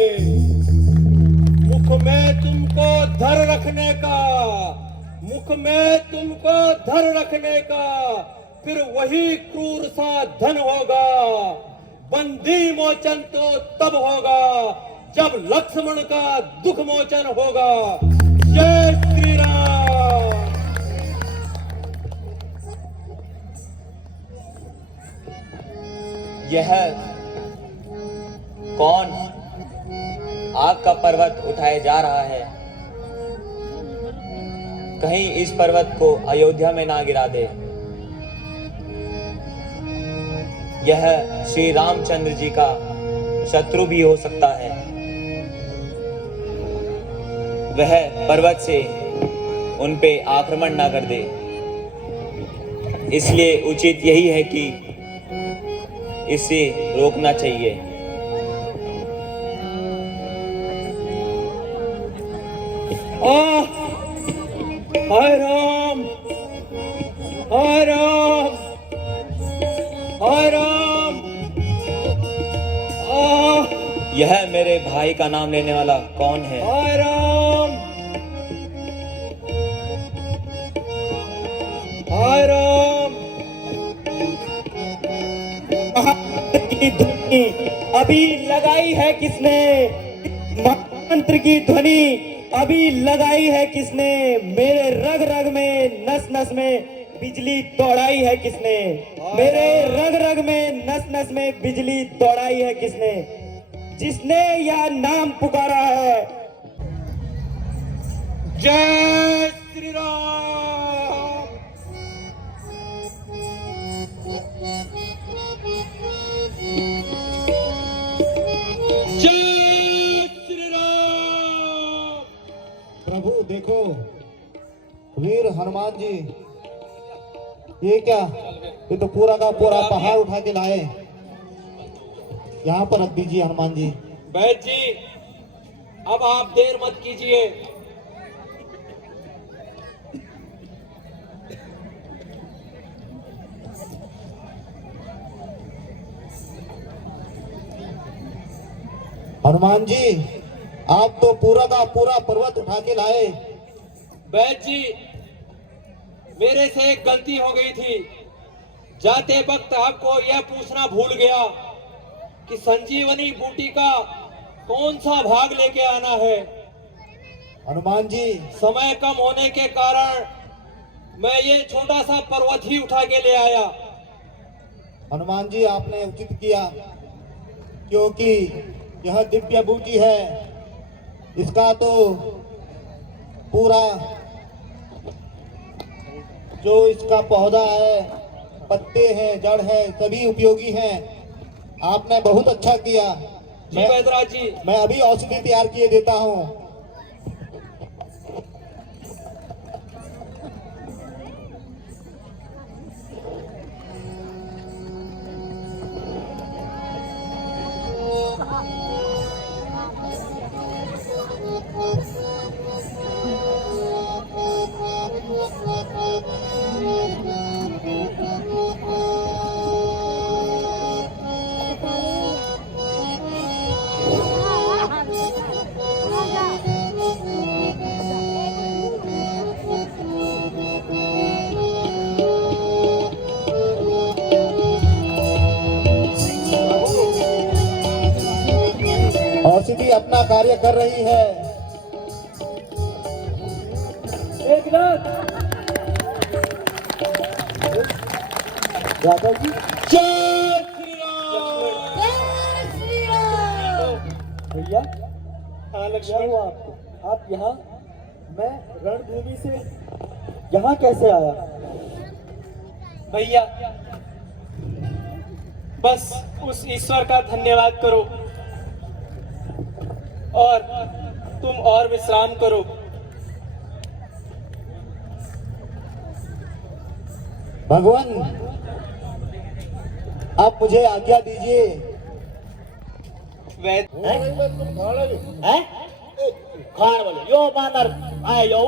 मुख में तुमको धर रखने का, मुख में तुमको धर रखने का, फिर वही क्रूर सा धन होगा। बंदी मोचन तो तब होगा जब लक्ष्मण का दुख मोचन होगा। जय श्री राम। यह कौन आग का पर्वत उठाए जा रहा है? कहीं इस पर्वत को अयोध्या में ना गिरा दे। यह श्री रामचंद्र जी का शत्रु भी हो सकता है। वह पर्वत से उन पे आक्रमण ना कर दे। इसलिए उचित यही है कि इसे रोकना चाहिए। हाय राम, हाय राम, हाय राम। यह मेरे भाई का नाम लेने वाला कौन है? हाय राम, हाय राम। की ध्वनि अभी लगाई है किसने? मंत्र की ध्वनि अभी लगाई है किसने? मेरे रग रग में नस नस में बिजली दौड़ाई है किसने? मेरे रग रग में नस नस में बिजली दौड़ाई है किसने? जिसने यह नाम पुकारा है। जय श्री राम। जय श्री राम। प्रभु देखो, वीर हनुमान जी, ये क्या? ये तो पूरा का पूरा पहाड़ उठा के लाए। यहाँ पर रख दीजिए हनुमान जी। बैठ जी, अब आप देर मत कीजिए। हनुमान जी, आप तो पूरा का पूरा पर्वत उठा के लाए। बैठ जी, मेरे से एक गलती हो गई थी। जाते वक्त आपको यह पूछना भूल गया कि संजीवनी बूटी का कौन सा भाग लेके आना है। हनुमान जी, समय कम होने के कारण मैं ये छोटा सा पर्वत ही उठा के ले आया। हनुमान जी आपने उचित किया, क्योंकि यह दिव्य बूटी है। इसका तो पूरा जो इसका पौधा है, पत्ते हैं, जड़ है, सभी उपयोगी हैं। आपने बहुत अच्छा किया। जी बैदराज जी, मैं अभी औषधि तैयार किए देता हूँ। औषधि अपना कार्य कर रही है। राजा जी, जय श्री राम। भैया, हाँ लक्ष्मण, हुआ आपको? आप यहाँ, मैं रणभूमि से यहाँ कैसे आया? भैया, बस उस ईश्वर का धन्यवाद करो और तुम और विश्राम करो। भगवान, आप मुझे आज्ञा दीजिए। खान बोलो यो बांदर आए यो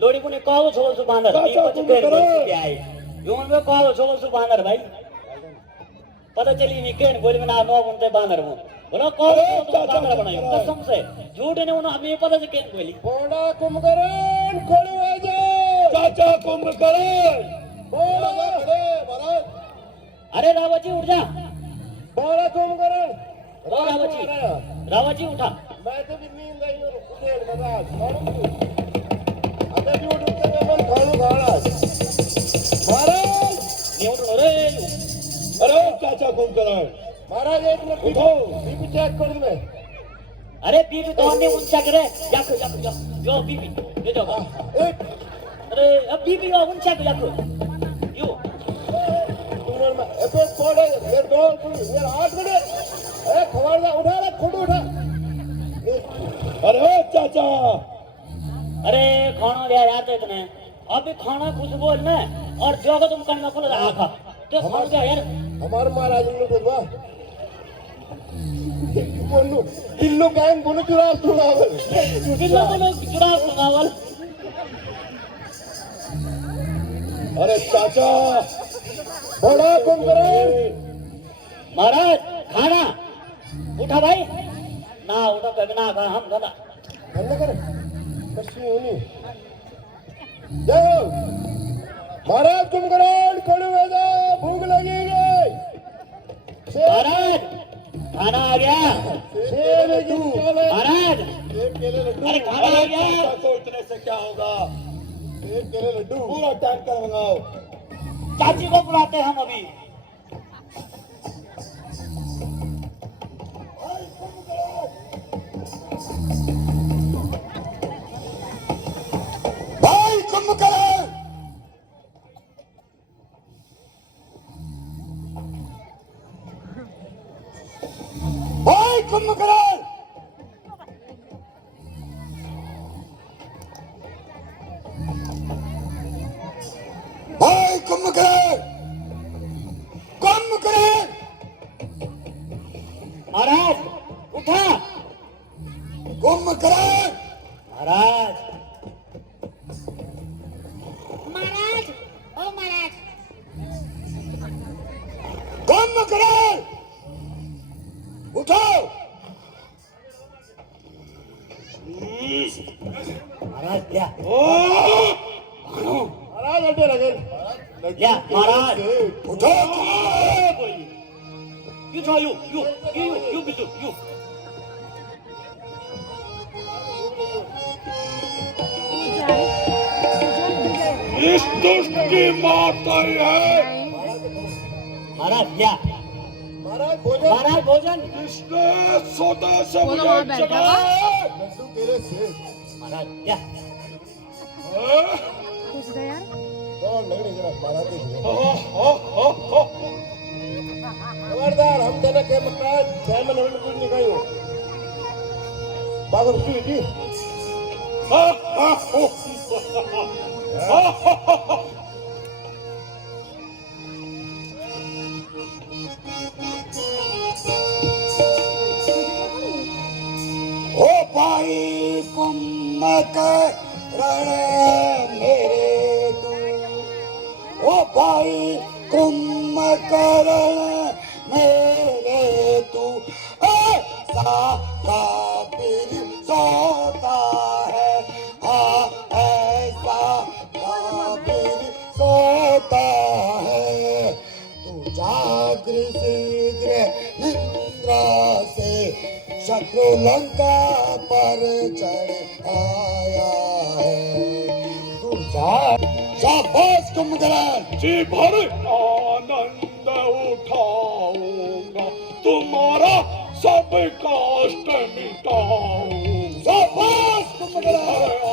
लोड़ी कुने कहू छोल सु बांदर ई पछि गेट बस के आए यो में कहू छोल सु बांदर भाई पता चली नि केन बोली में ना नो बनते बांदर मु बोलो कौन कांगड़ा बनाई कसम से झूठ ने उन्होंने हमें पता से केन बोली बोड़ा कुंभकर्ण खोलो आजा चाचा कुंभकर्ण बोड़ा खड़े महाराज अरे रावत जी उठ जा बोड़ा कुंभकर्ण रावत जी उठा मैं तो भी नींद आई हूँ उठे महाराज अबे भी उठते हैं मन खाणू महाराज महाराज नहीं उठो रे अरे चाचा कुंभकर्ण महाराज एक मिनट उठो बीपी चेक कर दे अरे बीबी तो हमने उनसा करे जाको जाको जाको जो बीबी ले जाओ एक अरे अब बीबी वो उनसा को जाको यो तुमने में अबे छोड़े ये दो ये हाथ में अरे खबरदार उठा रे खुद उठा अरे चाचा अरे खाना दिया यार तो इतने अभी खाना कुछ बोल ना और जो को तुम करना खोल रहा था तो खाना क्या यार हमारे महाराज ने बोलवा बोलू किलो गैंग बोलो चुराव चुरावल किलो चुराव चुरावल अरे चाचा बड़ा कुंभकर्ण महाराज खाना उठा भाई ना उठा कभी ना खा हम खाना ठंडा करे कशी होनी जाओ महाराज कुंभकर्ण खड़े हो जाओ भूख लगी गई महाराज खाना आ गया शेर की महाराज केले लड्डू अरे खाना आ गया चाचा को इतने से क्या होगा एक केले लड्डू पूरा टैंकर मंगाओ चाची को बुलाते हैं हम अभी भाई कुंभकर्ण भाई कुंभकर्ण भाई कुंभकर्ण कुंभकर्ण महाराज उठा कुंभकर्ण महाराज महाराज ओ महाराज कुंभकर्ण उठो महाराज क्या महाराज अड्डे लगे क्या महाराज उठो you try you bisu you इस दुष्ट की मौत आई है महाराज क्या महाराज भोजन महाराज भोजन इसने सौदा से मुझे चढ़ा लड्डू केले से महाराज क्या कुछ दे यार कौन लग रही जरा महाराज खबरदार हम तेरे के महाराज जयमन हमें कुछ नहीं कहियो बाबर की जी ओ भाई कुंभकर्ण मेरे तू ओ भाई कुंभकर्ण मेरे तू ऐसा काबिल सोता है ऐसा काबिल सोता है तू जागृ शीघ्र निद्रा से शत्रु लंका पर चढ़ आया है तू शाबाश कुंभकर्ण जी भर आनंद उठाऊंगा तुम्हारा सब कष्ट मिटाऊंगा शाबाश कुंभकर्ण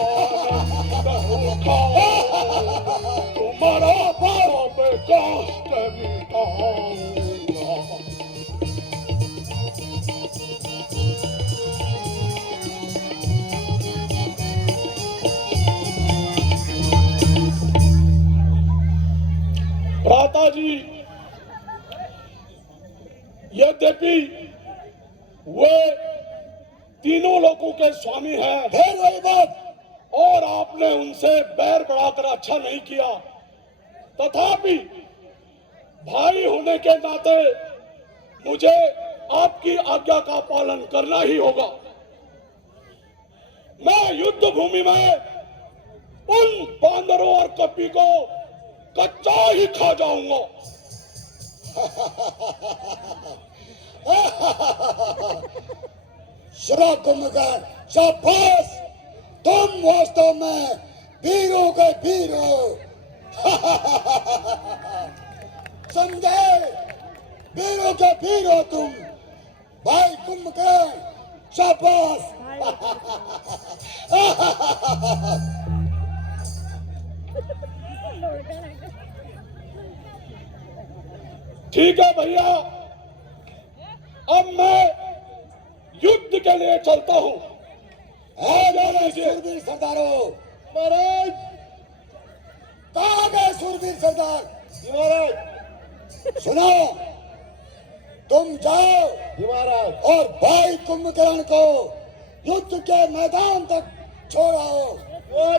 आनंद उठाऊंगा तुम्हारा सब कष्ट मिटाऊंगा भ्राता जी यद्यपि वे तीनों लोगों के स्वामी हैं फिर वही बात और आपने उनसे बैर बढ़ाकर अच्छा नहीं किया, तथापि भाई होने के नाते मुझे आपकी आज्ञा का पालन करना ही होगा। मैं युद्ध भूमि में उन बांदरों और कपी को कच्चा ही खा जाऊंगा। सुनो कुंभकर्ण, शाबाश, तुम वास्तव में वीरों के वीर हो। समझे, वीरों के वीर हो तुम भाई कुंभकर्ण, शाबाश। ठीक है भैया, अब मैं युद्ध के लिए चलता हूं। आ जाओ सूरवीर सरदारों। महाराज, कहाँ गए सूरवीर सरदार? महाराज सुनो, तुम जाओ महाराज और भाई कुंभकर्ण को युद्ध के मैदान तक छोड़ाओ।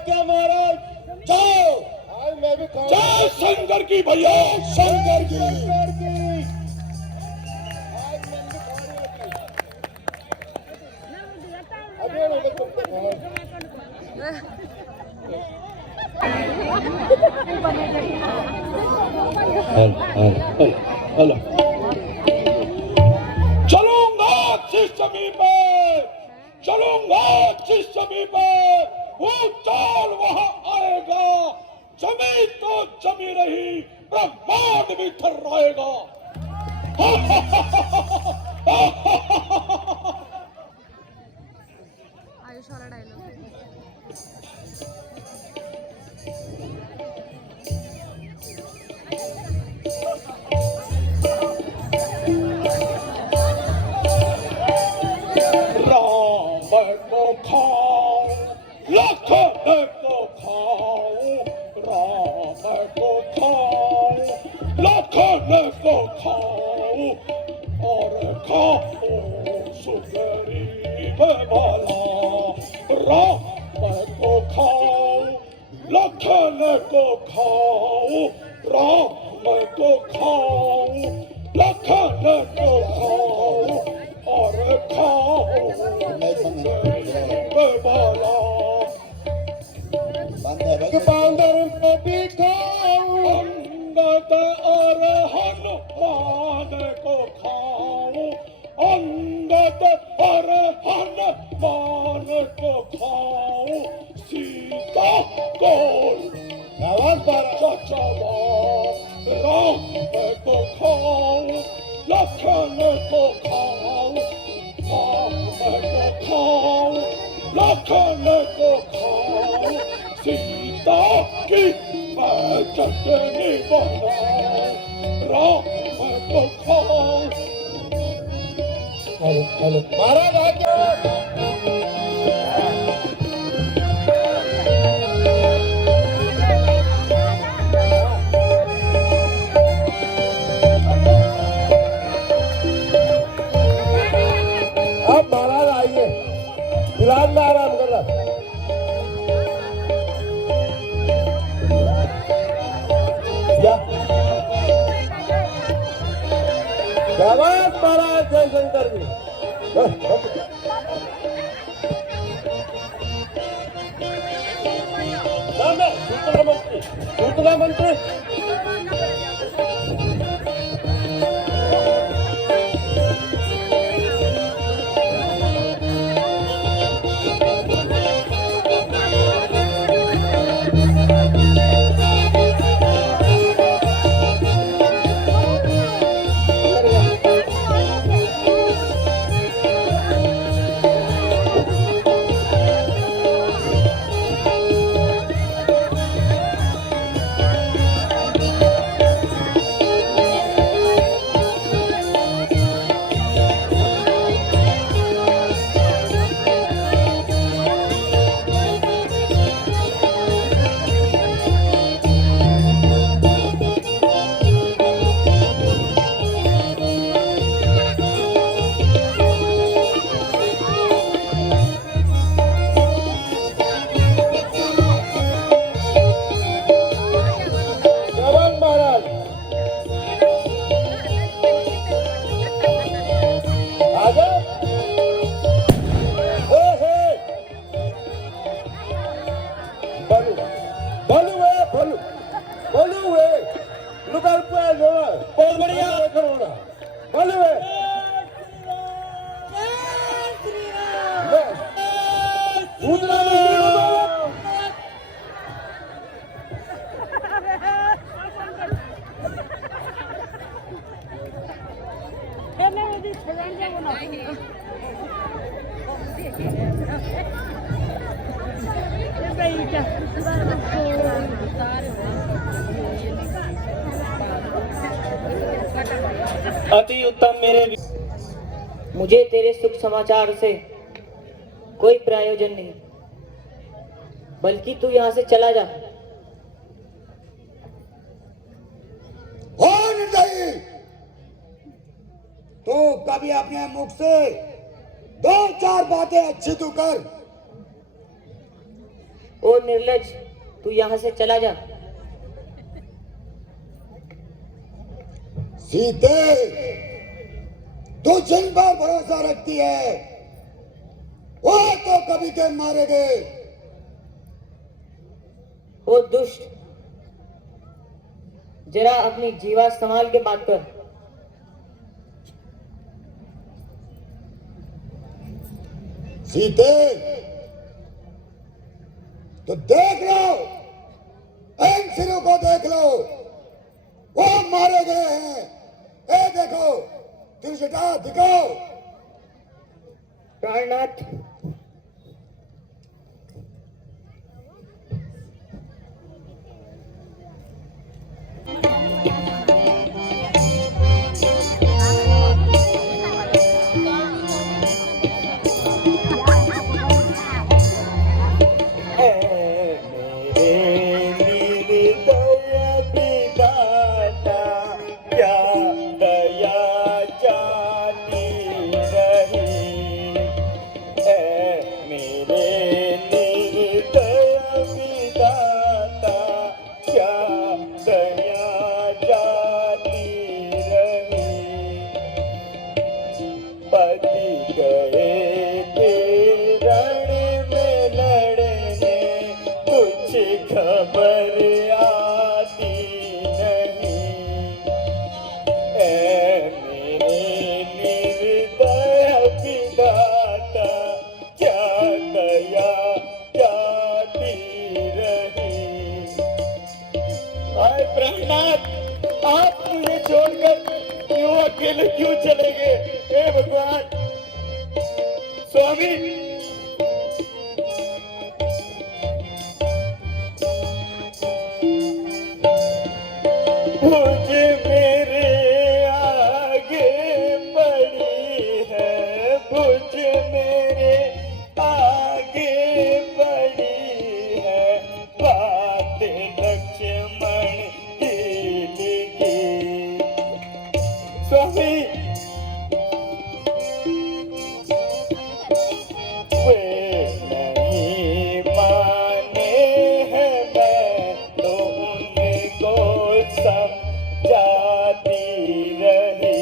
क्या महाराज? जाओ। मैं भी जय शंकर की भैया, शंकर की। हेलो, चलूंगा जिस जमीन पर, चलूंगा जिस जमीन पर, वो चाल वहां आएगा। जमीन तो जमी रही, ब्रह्मांड भी थर्राएगा। आयुष वाला डायलॉग। राम को खाओ, लखन को खाओ, राम को खाओ, लखन को खाओ, और खाओ सुग्रीव वाला। राम को खाओ, लखन को खाओ, राम को खाओ, लखन को खाओ, और खाओ सुग्रीव वाला। बांदर को भी खाओ, अंगद और हनुमान को खाओ, अंगद और हनुमान को खाओ, सीता को चचवा, राम को खाओ, लखन को खाओ, राम को खाओ, लखन को खाओ, सीता की मैं चटनी बनाओ, राम को खाओ। महाराज आज्ञा। अब महाराज आइए, फिलहाल में आराम कर रहा। महाराज जय शंकर जी। सूचना मंत्री जोरदार प्रयास होगा। बहुत बढ़िया। देखो होगा। बोलिए। बस। सूचना मंत्री को दो। अति उत्तम मेरे मुझे तेरे सुख समाचार से कोई प्रयोजन नहीं, बल्कि तू यहाँ से चला जा। हो निर्दयी, तो कभी अपने मुख से दो चार बातें अच्छी तू कर। ओ निर्लज, तू यहाँ से चला जा। सीते, तू जिन पर भरोसा रखती है वो तो कभी के मारे गए। ओ दुष्ट, जरा अपनी जीवा संभाल के बात कर। सीते, तो देख लो, इन सिरों को देख लो, वो मारे गए हैं। ए देखो, त्रिजटा दिखाओ। प्राणनाथ, आप मुझे छोड़कर क्यों अकेले क्यों चले गए? हे भगवान, स्वामी, मुझे मेरे आगे पड़ी है, मुझे मेरे आगे पड़ी है बात लक्ष्मण की लिखी। स्वामी, वे नहीं माने हैं, मैं तो उनको समझाती रही।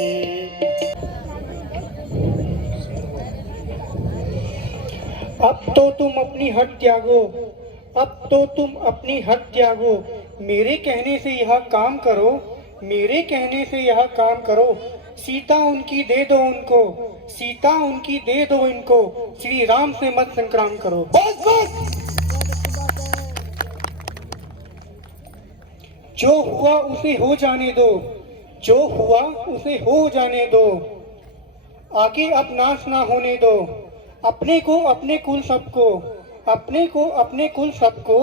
अब तो तुम अपनी हट त्यागो, अब तो तुम अपनी हट त्यागो। मेरे कहने से यह काम करो, मेरे कहने से यह काम करो। सीता उनकी दे दो उनको, सीता उनकी दे दो इनको। श्री राम से मत संक्राम करो। बस बस। जो हुआ उसे हो जाने दो, जो हुआ उसे हो जाने दो। आगे अब नाश ना होने दो। अपने को अपने कुल सबको, अपने को अपने कुल सबको,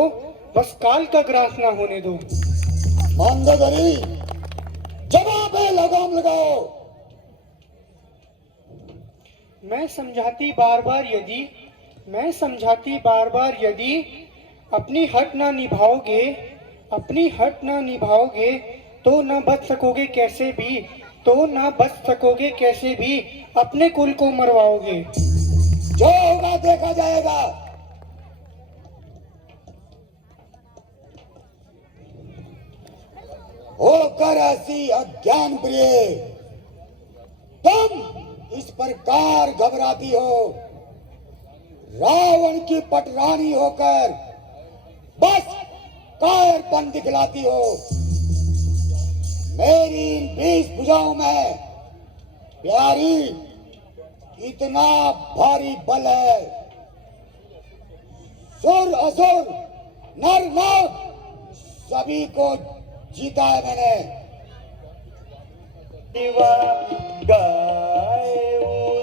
बस काल का ग्रास ना होने दो। मंदोदरी, जवाब है, लगाम लगाओ। मैं समझाती बार बार यदि, मैं समझाती बार बार यदि अपनी हट ना निभाओगे, अपनी हट ना निभाओगे तो ना बच सकोगे कैसे भी, तो ना बच सकोगे कैसे भी। अपने कुल को मरवाओगे। जो होगा देखा जाएगा। होकर ऐसी अज्ञान प्रिय तुम इस प्रकार घबराती हो, रावण की पटरानी होकर बस कायरपन दिखलाती हो। बीस भुजाओं में प्यारी इतना भारी बल है, सुर असुर नर नाग सभी को जीता है मैंने। शिवा गाए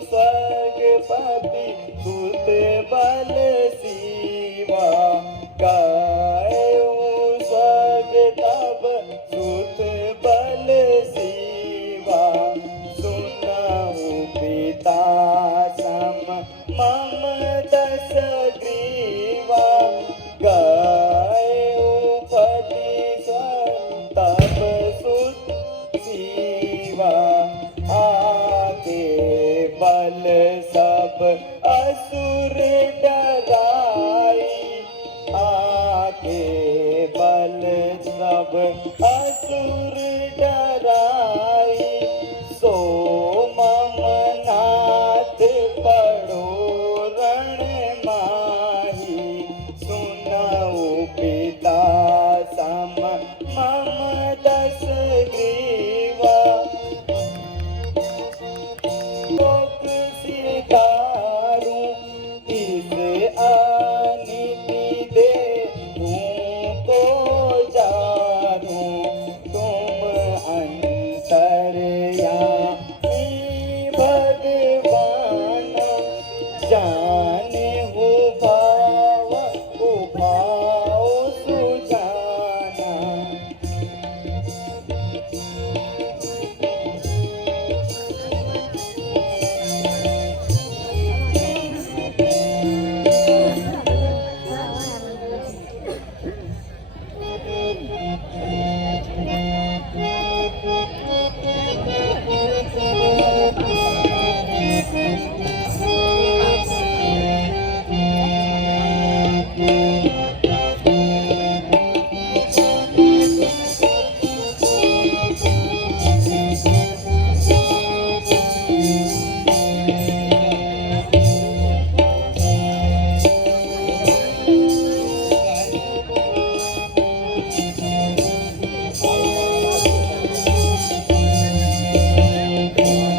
स्वर्गपति सुत बल शिवा गाए स्वर्ग तब सुत बल शिवा सुनहु पिता सम मम दस ग्रीवा गाए पति स्वर्ग तब सुत शिवा आके बल सब असुर डराई आके बल सब असुर डराई सो मम नाथ पड़ो रण माही सुनऊ पिता सम मम दस ग्रीवा लोक सिधारू इस अनिति दे को जारू तुम अंतरयामी भगवान जाने हो भाव उभाओ सुजाना।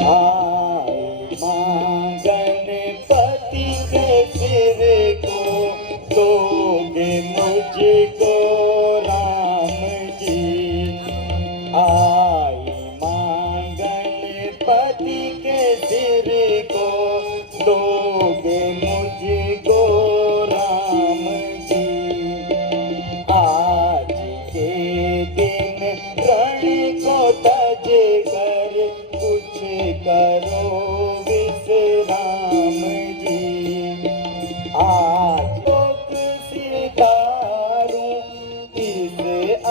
आए मां गणपति के सिर को दोगे मुझको राम जी। आई मां गणपति के सिर को दोगे मुझको राम जी। आज के दिन रण को तज कर कुछ करो विश्राम जी। आज लोक सिधारू इस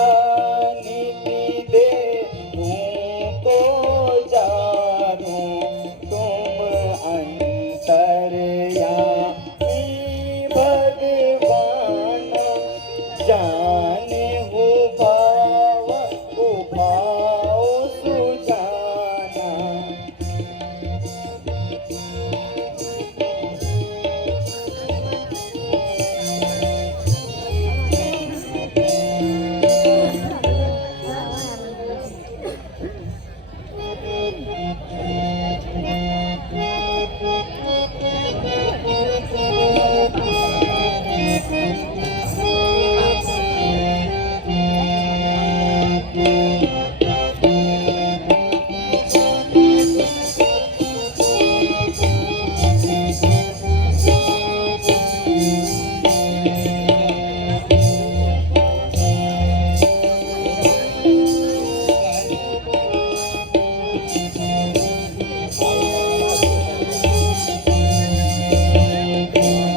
अनिति दे को जारू तुम अंतरयामी भगवान जाने हो भाव उभाओ सुजाना।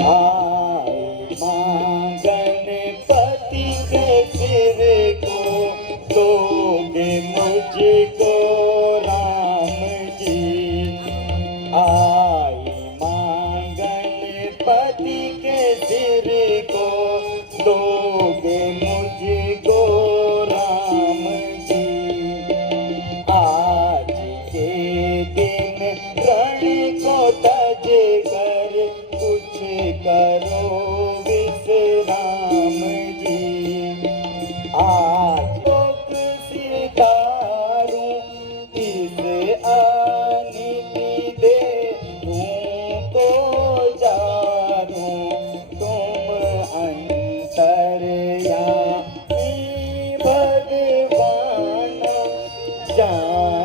आए मां गणपति के सिर को दोगे मुझको राम जी। आई मां गणपति के सिर को दोगे मुझको राम जी। आज के दिन रण को तज कर कुछ करो विश्राम जी। आज लोक सिधारू जान